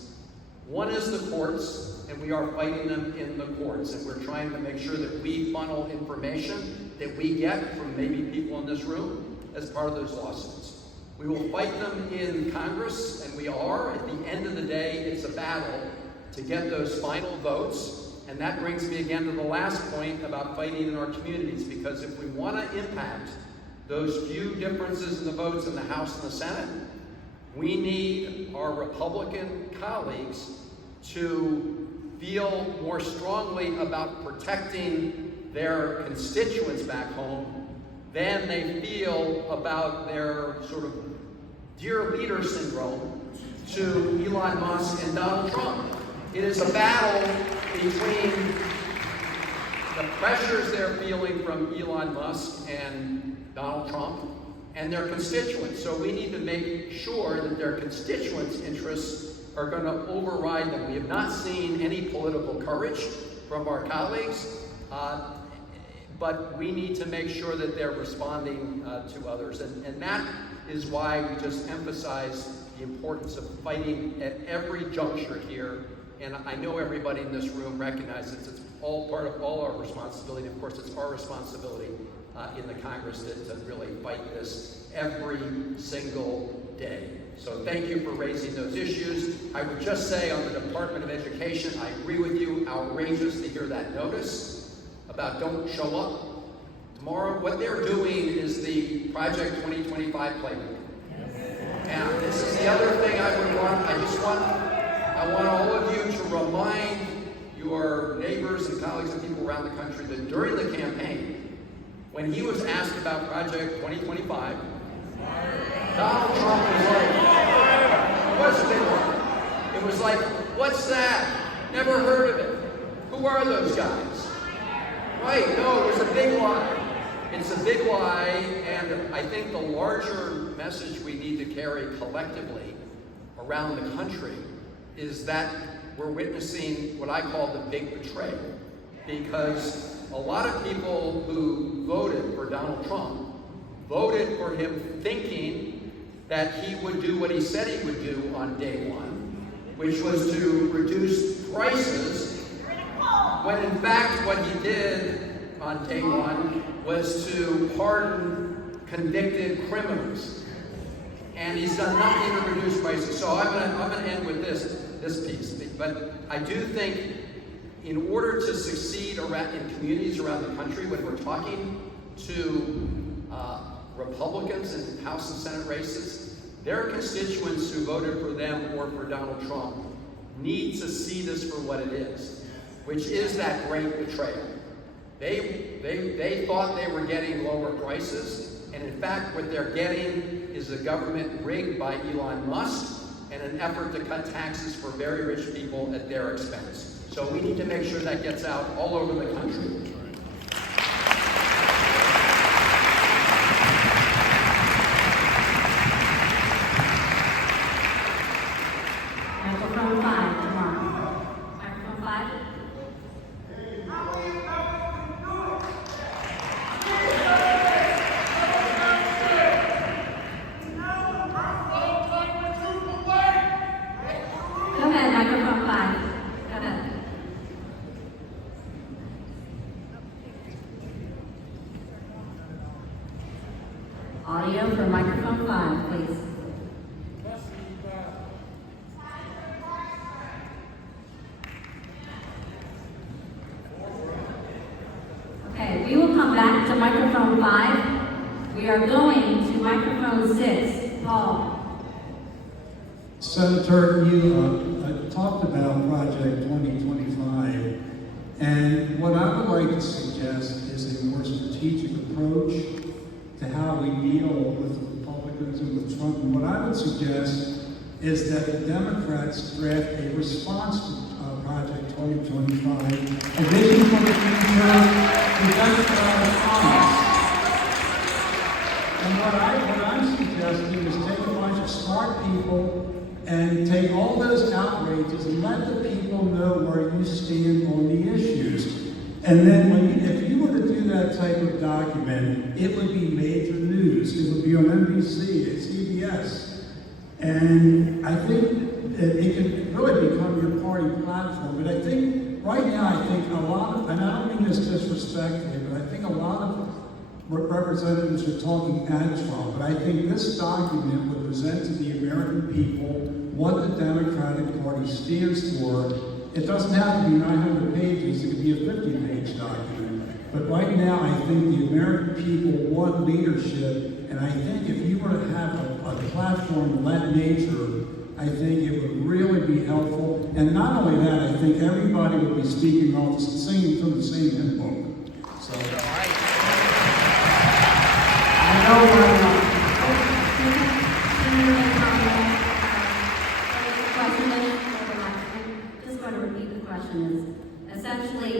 One is the courts, and we are fighting them in the courts, and we're trying to make sure that we funnel information that we get from maybe people in this room as part of those lawsuits. We will fight them in Congress, and we are. At the end of the day, it's a battle to get those final votes. And that brings me again to the last point about fighting in our communities, because if we want to impact those few differences in the votes in the House and the Senate, we need our Republican colleagues to feel more strongly about protecting their constituents back home than they feel about their sort of dear leader syndrome to Elon Musk and Donald Trump. It is a battle between the pressures they're feeling from Elon Musk and Donald Trump and their constituents. So we need to make sure that their constituents' interests are going to override them. We have not seen any political courage from our colleagues, but we need to make sure that they're responding to others. And that is why we just emphasize the importance of fighting at every juncture here. And I know everybody in this room recognizes it's all part of all our responsibility. Of course, it's our responsibility in the Congress to really fight this every single day. So thank you for raising those issues. I would just say on the Department of Education, I agree with you, outrageous to hear that notice about don't show up. Tomorrow, what they're doing is the Project 2025 playbook. And this is the other thing I want all of you to remind your neighbors and colleagues and people around the country that during the campaign, when he was asked about Project 2025, Donald Trump was like, what's a big one? It was like, what's that? Never heard of it. Who are those guys? Right, no, it was a big lie. It's a big lie, and I think the larger message we need to carry collectively around the country is that we're witnessing what I call the big betrayal. Because a lot of people who voted for Donald Trump voted for him thinking that he would do what he said he would do on day one, which was to reduce prices, when in fact what he did on day one was to pardon convicted criminals. And he's done nothing to reduce prices. So I'm gonna end with this piece. But I do think in order to succeed in communities around the country, when we're talking to Republicans in House and Senate races, their constituents who voted for them or for Donald Trump need to see this for what it is, which is that great betrayal. They thought they were getting lower prices, and in fact what they're getting is a government rigged by Elon Musk and an effort to cut taxes for very rich people at their expense. So we need to make sure that gets out all over the country. Microphone 5, tomorrow. Microphone 5. Go ahead, microphone 5. Go ahead. Audio for microphone 5, please. Okay, we will come back to microphone 5. We are going to microphone 6. Paul. Senator, you talked about Project 2025, and what I would like to suggest is a more strategic approach to how we deal with Republicans and with Trump. And what I would suggest is that the Democrats draft a response to Project 2025, a vision for the future, the Democratic promise. And what I'm suggesting is take a bunch of smart people and take all those outrages and let the people know where you stand on the issues. And then if you were to do that type of document, it would be major news. It would be on NBC, at CBS. And I think that it could really become your party platform. But I think, right now, a lot of, and I don't mean this disrespectfully, but I think a lot of representatives are talking at Trump. But I think this document would present to the American people what the Democratic Party stands for. It doesn't have to be 900 pages, it could be a 50-page document. But right now, I think the American people want leadership, and I think if you were to have a platform of that nature, I think it would really be helpful. And not only that, I think everybody would be speaking off, singing from the same hymn book. So, I know essentially,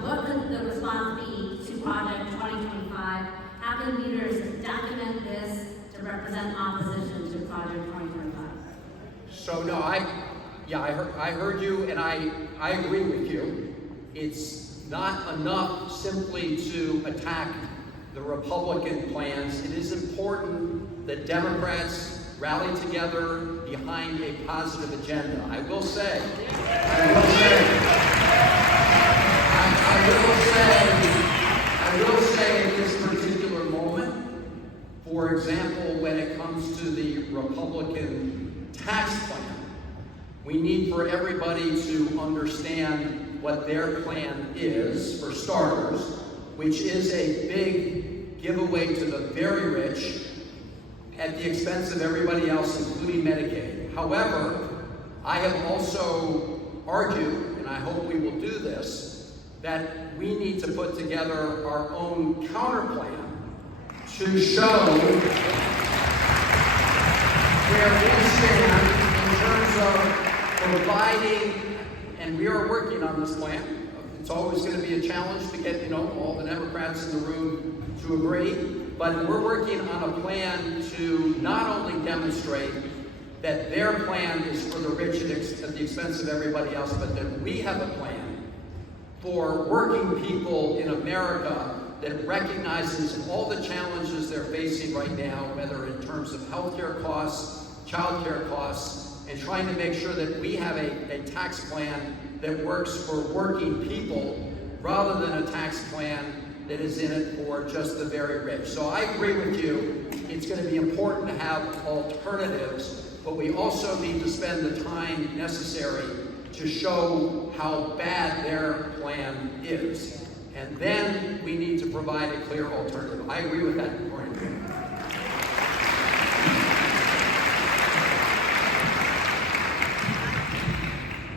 what could the response be to Project 2025? How can leaders document this to represent opposition to Project 2025? So no, I heard you, and I agree with you. It's not enough simply to attack the Republican plans. It is important that Democrats rally together behind a positive agenda. I will say at this particular moment, for example, when it comes to the Republican tax plan, we need for everybody to understand what their plan is, for starters, which is a big giveaway to the very rich at the expense of everybody else, including Medicaid. However, I have also argued, and I hope we will do this, that we need to put together our own counterplan to show where we stand in terms of providing, and we are working on this plan. It's always going to be a challenge to get, all the Democrats in the room to agree, but we're working on a plan to not only demonstrate that their plan is for the rich at the expense of everybody else, but that we have a plan for working people in America that recognizes all the challenges they're facing right now, whether in terms of healthcare costs, childcare costs, and trying to make sure that we have a tax plan that works for working people rather than a tax plan that is in it for just the very rich. So I agree with you, it's going to be important to have alternatives, but we also need to spend the time necessary to show how bad their plan is. And then we need to provide a clear alternative. I agree with that, Corinne.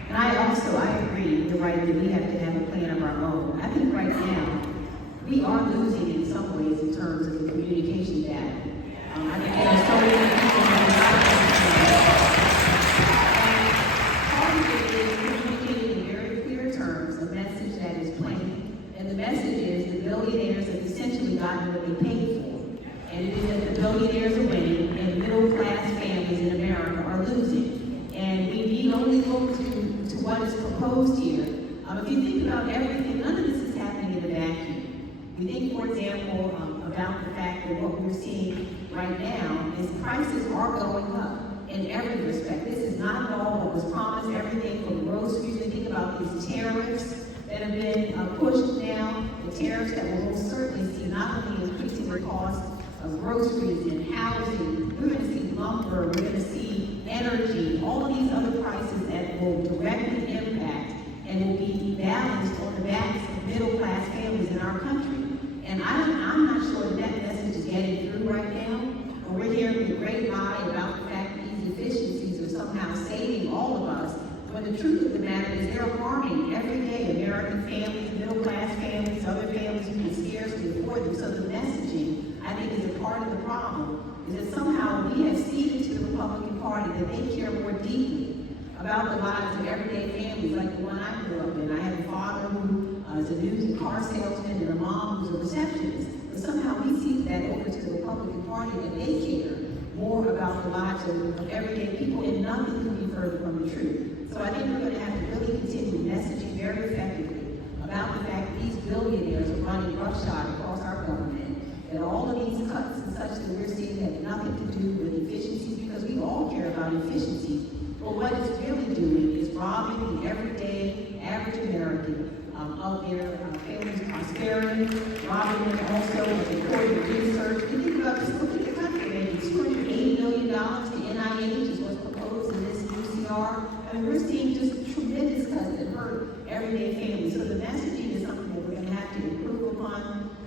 And I agree, you're right, that we have to have a plan of our own. I think right now, we are losing in some ways in terms of the communication data. I think there are so many people part of it is communicating in very clear terms a message that is plain. And the message is the billionaires have essentially gotten what they paid for. And it is that the billionaires are winning and middle-class families in America are losing. And we need only look to what is proposed here. If you think about everything, none of this is happening in a vacuum. We think, for example, about the fact that what we're seeing right now is prices are going up in every respect. This is not at all what was promised. Everything from groceries, and think about these tariffs that have been pushed now, the tariffs that will most certainly see not only increasing the cost of groceries and housing, we're going to see lumber, we're going to see energy, all of these other prices that will directly impact and will be balanced on the backs of middle-class families in our country. And I'm not sure that message is getting through right now. But we're hearing the great lie about the fact that these efficiencies are somehow saving all of us, when the truth of the matter is they're harming every day American families, middle-class families, other families who can scarcely afford them. So the messaging, I think, is a part of the problem, is that somehow we have ceded to the Republican Party that they care more deeply about the lives of everyday families like the one I grew up in. I had a father who is a new car salesman and a mom who's a receptionist. But somehow we cede that over to the Republican Party that they care more about the lives of everyday people, and nothing can be further from the truth. So I think we're going to have to really continue messaging very effectively about the fact that these billionaires are running roughshod across our government, that all of these cuts and such that we're seeing have nothing to do with efficiency, because we all care about efficiency. But what it's really doing is robbing the everyday, average American of their family's prosperity, robbing them also of important research. You think about this, look at the country, maybe $280 million to NIH is what's proposed in this UCR. I mean, we're seeing just tremendous cuts that hurt everyday families. So the messaging is something that we're going to have to improve upon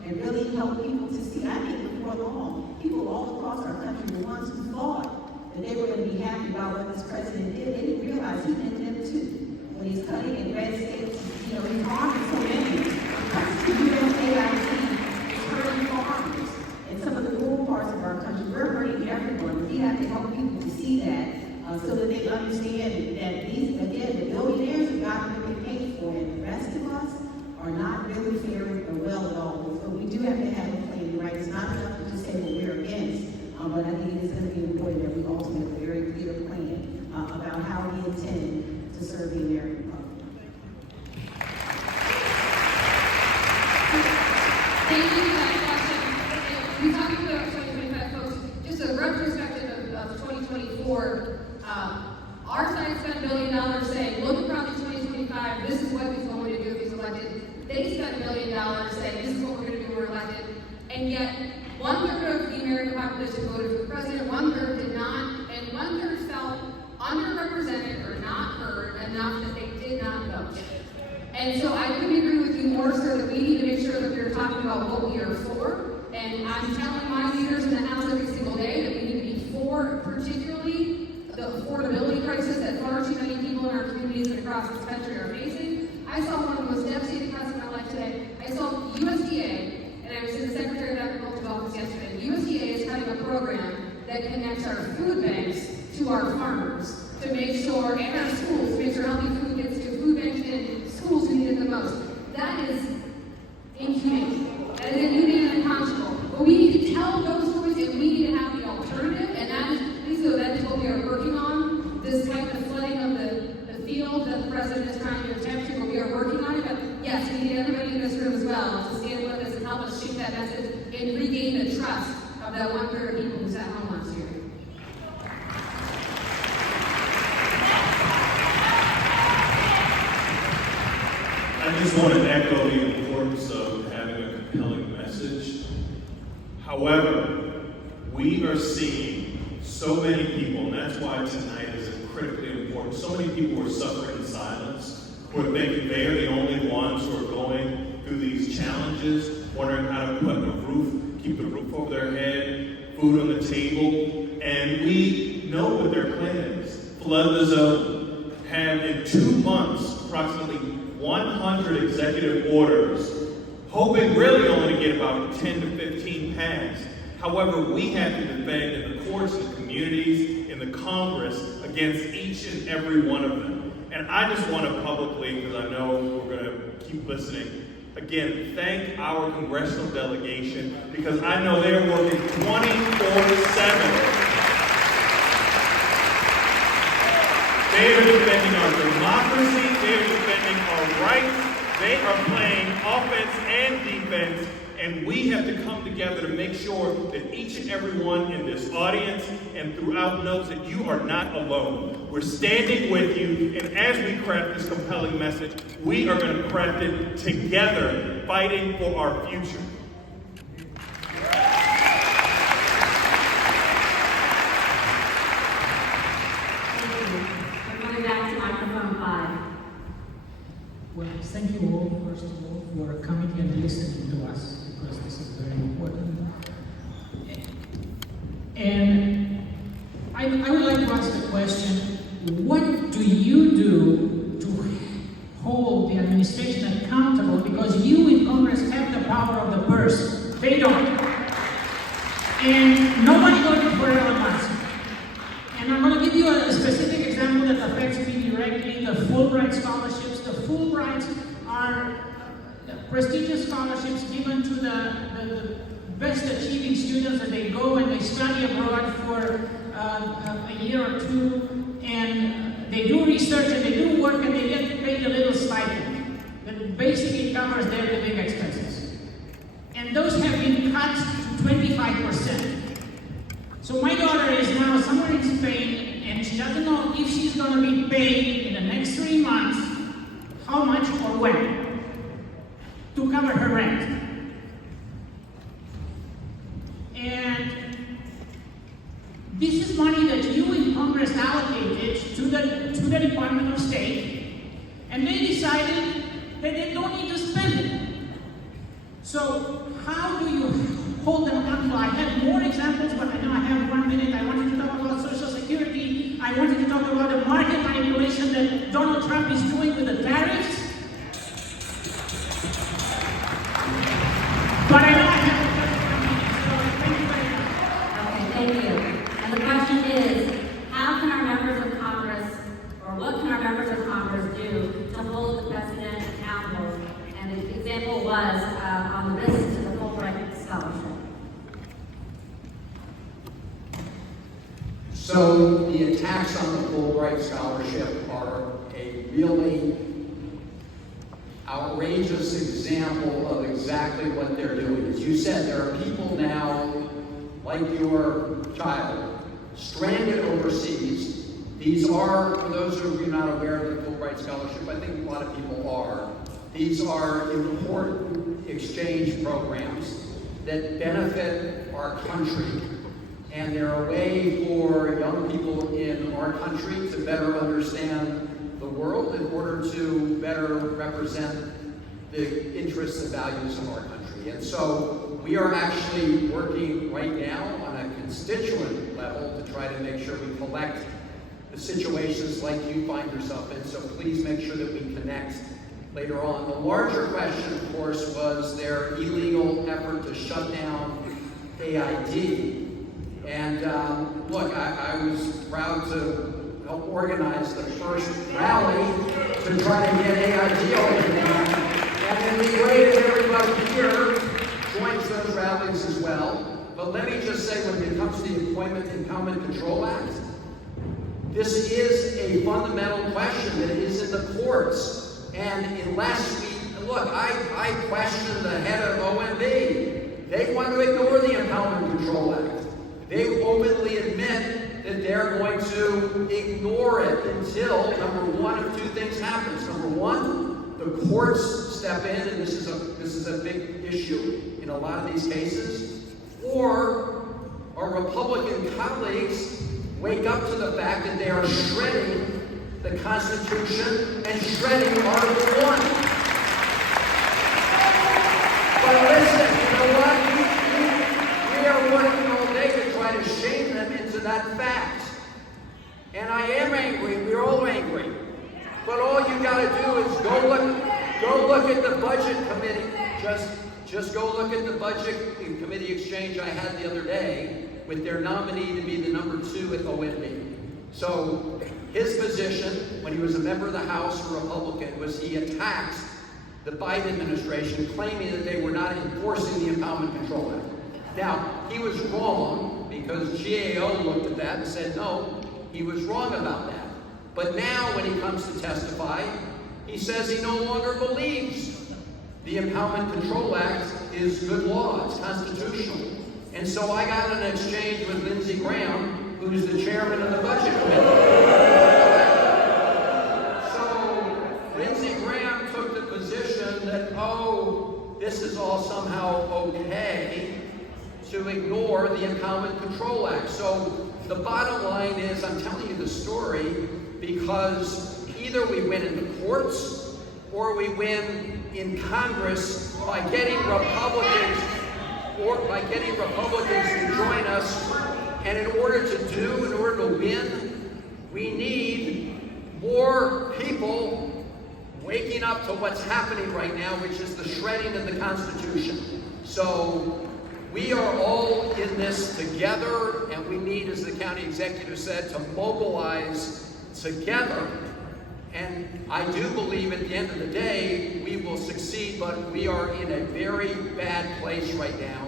and really help people to see. I think before long, people all across our country, the ones who thought that they were going to be happy about what this president did, they didn't realize he meant them too. When he's cutting in red states, he's harming so many. Cuts to USAID is hurting farmers. In some of the rural parts of our country, we're hurting everyone. We have to help people to see that so that they understand that these, again, the billionaires have gotten what they paid for, and the rest of us are not really faring well at all. So we do have to have a plan, right? It's not enough to just say what we're against, but I think it is going to be important that we also have a very clear plan about how we intend to serve the American public. Thank you for that question. We talked about 2025, folks. Just a retrospective of 2024. Our side spent $1 billion saying, look at Project 2025, this is what he's going to do if he's elected. They spent $1 billion saying, this is what we're going to do if we're elected. And yet, 1/3 of the American population voted for the president, 1/3 did not, and 1/3 felt underrepresented or not heard enough that they did not vote. And so I couldn't agree with you more, sir, that we need to make sure that we're talking about what we are for. And I'm telling my leaders in the House every single day that we need to be for, particularly the affordability crisis that far too many people in our communities and across this country are facing. connects our food banks to our farmers to make sure, and our schools, to make sure healthy food gets to food banks and schools who need it the most. That is inhumane. That is inhumane and unconscionable. But we need to tell those stories, and we need to have the alternative, and that is what we are working on. This type of flooding of the field that the president is trying to attempt to, but we are working on it. But yes, we need everybody in this room as well to stand with us and help us shape that message and regain the trust of that 1/3 of people who sat home last year. I just want to echo the importance of having a compelling message. However, we are seeing so many people, and that's why tonight is critically important. So many people who are suffering in silence, who are thinking they are the only ones who are going through these challenges, wondering how to put a roof, keep the roof over their head, food on the table, and we know what their plan is. Flood the zone. Have in 2 months approximately 100 executive orders, hoping really only to get about 10 to 15 passed. However, we have to defend in the courts, in the communities, in the Congress, against each and every one of them. And I just want to publicly, because I know we're going to keep listening, again, thank our congressional delegation, because I know they're working 24/7. They are defending our democracy, they are defending our rights, they are playing offense and defense, and we have to come together to make sure that each and every one in this audience and throughout knows that you are not alone. We're standing with you, and as we craft this compelling message, we are going to craft it together, fighting for our future. We're going back to microphone 5. Well, thank you all, first of all, for coming and listening to us, because this is very important. And I would like to ask the question, what do you do to hold the administration accountable? Because you in Congress have the power of the purse. They don't. And nobody voted for Elon Musk. And I'm going to give you a specific example that affects me directly, the Fulbright scholarships. The Fulbrights are prestigious scholarships given to the best achieving students, that they go and they study abroad for a year or two, and they do research and they do work, and they get paid a little stipend that basically covers their living expenses. And those have been cut to 25%. So my daughter is now somewhere in Spain, and she doesn't know if she's going to be paid in the next 3 months, how much or when, to cover her rent. And this is money that you in Congress allocated to the Department of State, and they decided that they don't need to spend it. So how do you hold them accountable? I have more examples, but I know I have 1 minute. I wanted to talk about Social Security. I wanted to talk about the market manipulation that Donald Trump is doing with the tariffs. But I know I have a Okay, thank you. And the question is, how can our members of Congress, or what can our members of Congress do to hold the president accountable? And the example was on the risk to the Fulbright scholarship. So the attacks on the Fulbright scholarship are a really outrageous example of exactly what they're doing. As you said, there are people now, like your child, stranded overseas. These are, for those of you not aware of the Fulbright scholarship, I think a lot of people are, these are important exchange programs that benefit our country. And they're a way for young people in our country to better understand the world in order to better represent the interests and values of our country. And so we are actually working right now on a constituent level to try to make sure we collect the situations like you find yourself in. So please make sure that we connect later on. The larger question, of course, was their illegal effort to shut down AID. And look, I was proud to help organize the first rally to try to get AIG over there. And it'd be great if everybody here joins those rallies as well. But let me just say, when it comes to the Employment Impoundment Control Act, this is a fundamental question that is in the courts. And unless we, look, I question the head of OMB. They want to ignore the Impoundment Control Act. They openly admit that they're going to ignore it until, number one, of two things happens. Number one, the courts step in, and this is a big issue in a lot of these cases, or our Republican colleagues wake up to the fact that they are shredding the Constitution and shredding Article 1. But listen, you know what? We are working all day to try to shame them into that fact. And I am angry, we're all angry. But all you gotta do is go look at the budget committee. Just go look at the budget committee exchange I had the other day with their nominee to be the number 2 at OMB. So his position, when he was a member of the House, a Republican, was he attacked the Biden administration, claiming that they were not enforcing the Impoundment Control Act. Now, he was wrong, because GAO looked at that and said, no, he was wrong about that. But now, when he comes to testify, he says he no longer believes the Impoundment Control Act is good law, it's constitutional. And so I got an exchange with Lindsey Graham, who's the chairman of the Budget Committee. So Lindsey Graham took the position that, oh, this is all somehow okay to ignore the Impoundment Control Act. So the bottom line is, I'm telling you the story because either we win in the courts or we win in Congress by getting Republicans to join us. And in order to win, we need more people waking up to what's happening right now, which is the shredding of the Constitution. So we are all in this together, and we need, as the county executive said, to mobilize together. And I do believe at the end of the day, we will succeed, but we are in a very bad place right now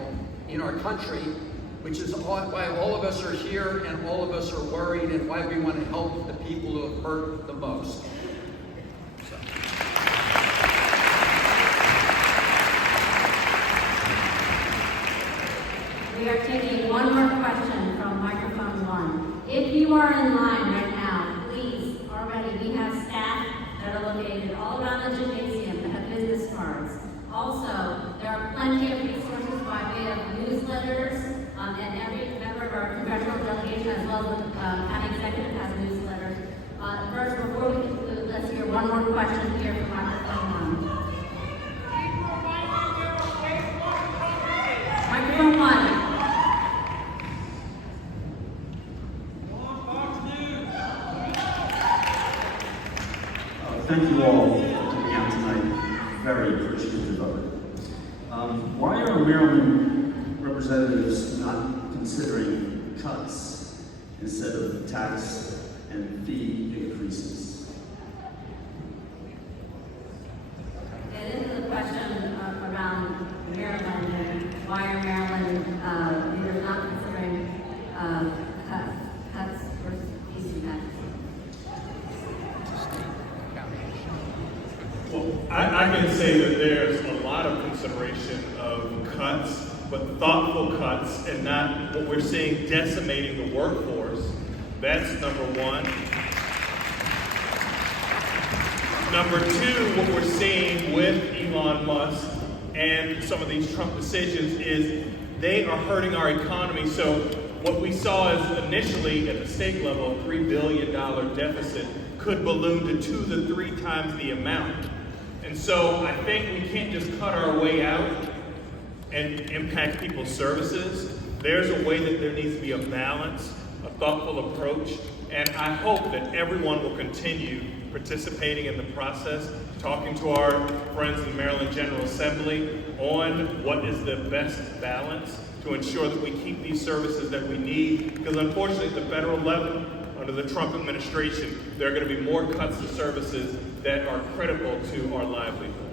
in our country, which is why all of us are here and all of us are worried and why we want to help the people who have hurt the most. We are taking one more question from microphone 1. If you are in line right now, please, already we have staff that are located all around the gymnasium that have business cards. Also, there are plenty of resources by way of newsletters, and every member of our congressional delegation, as well as the county executive, has newsletters. First, before we conclude, let's hear one more question here from microphone 1. Microphone 1. Thank you all for coming out tonight. Very appreciative of it. Why are Maryland representatives not considering cuts instead of tax and fee increases? This is a question around Maryland and why are Maryland either not considering cuts versus fees and taxes. Well, I can say that there's a lot of consideration of cuts, but thoughtful cuts and not what we're seeing decimating the workforce. That's number one. Number two, what we're seeing with Elon Musk and some of these Trump decisions is they are hurting our economy. So what we saw is initially at the state level, a $3 billion deficit could balloon to 2 to 3 times the amount. And so I think we can't just cut our way out and impact people's services. There's a way that there needs to be a balance, a thoughtful approach, and I hope that everyone will continue participating in the process, talking to our friends in the Maryland General Assembly on what is the best balance to ensure that we keep these services that we need, because unfortunately at the federal level, under the Trump administration, there are going to be more cuts to services that are critical to our livelihood.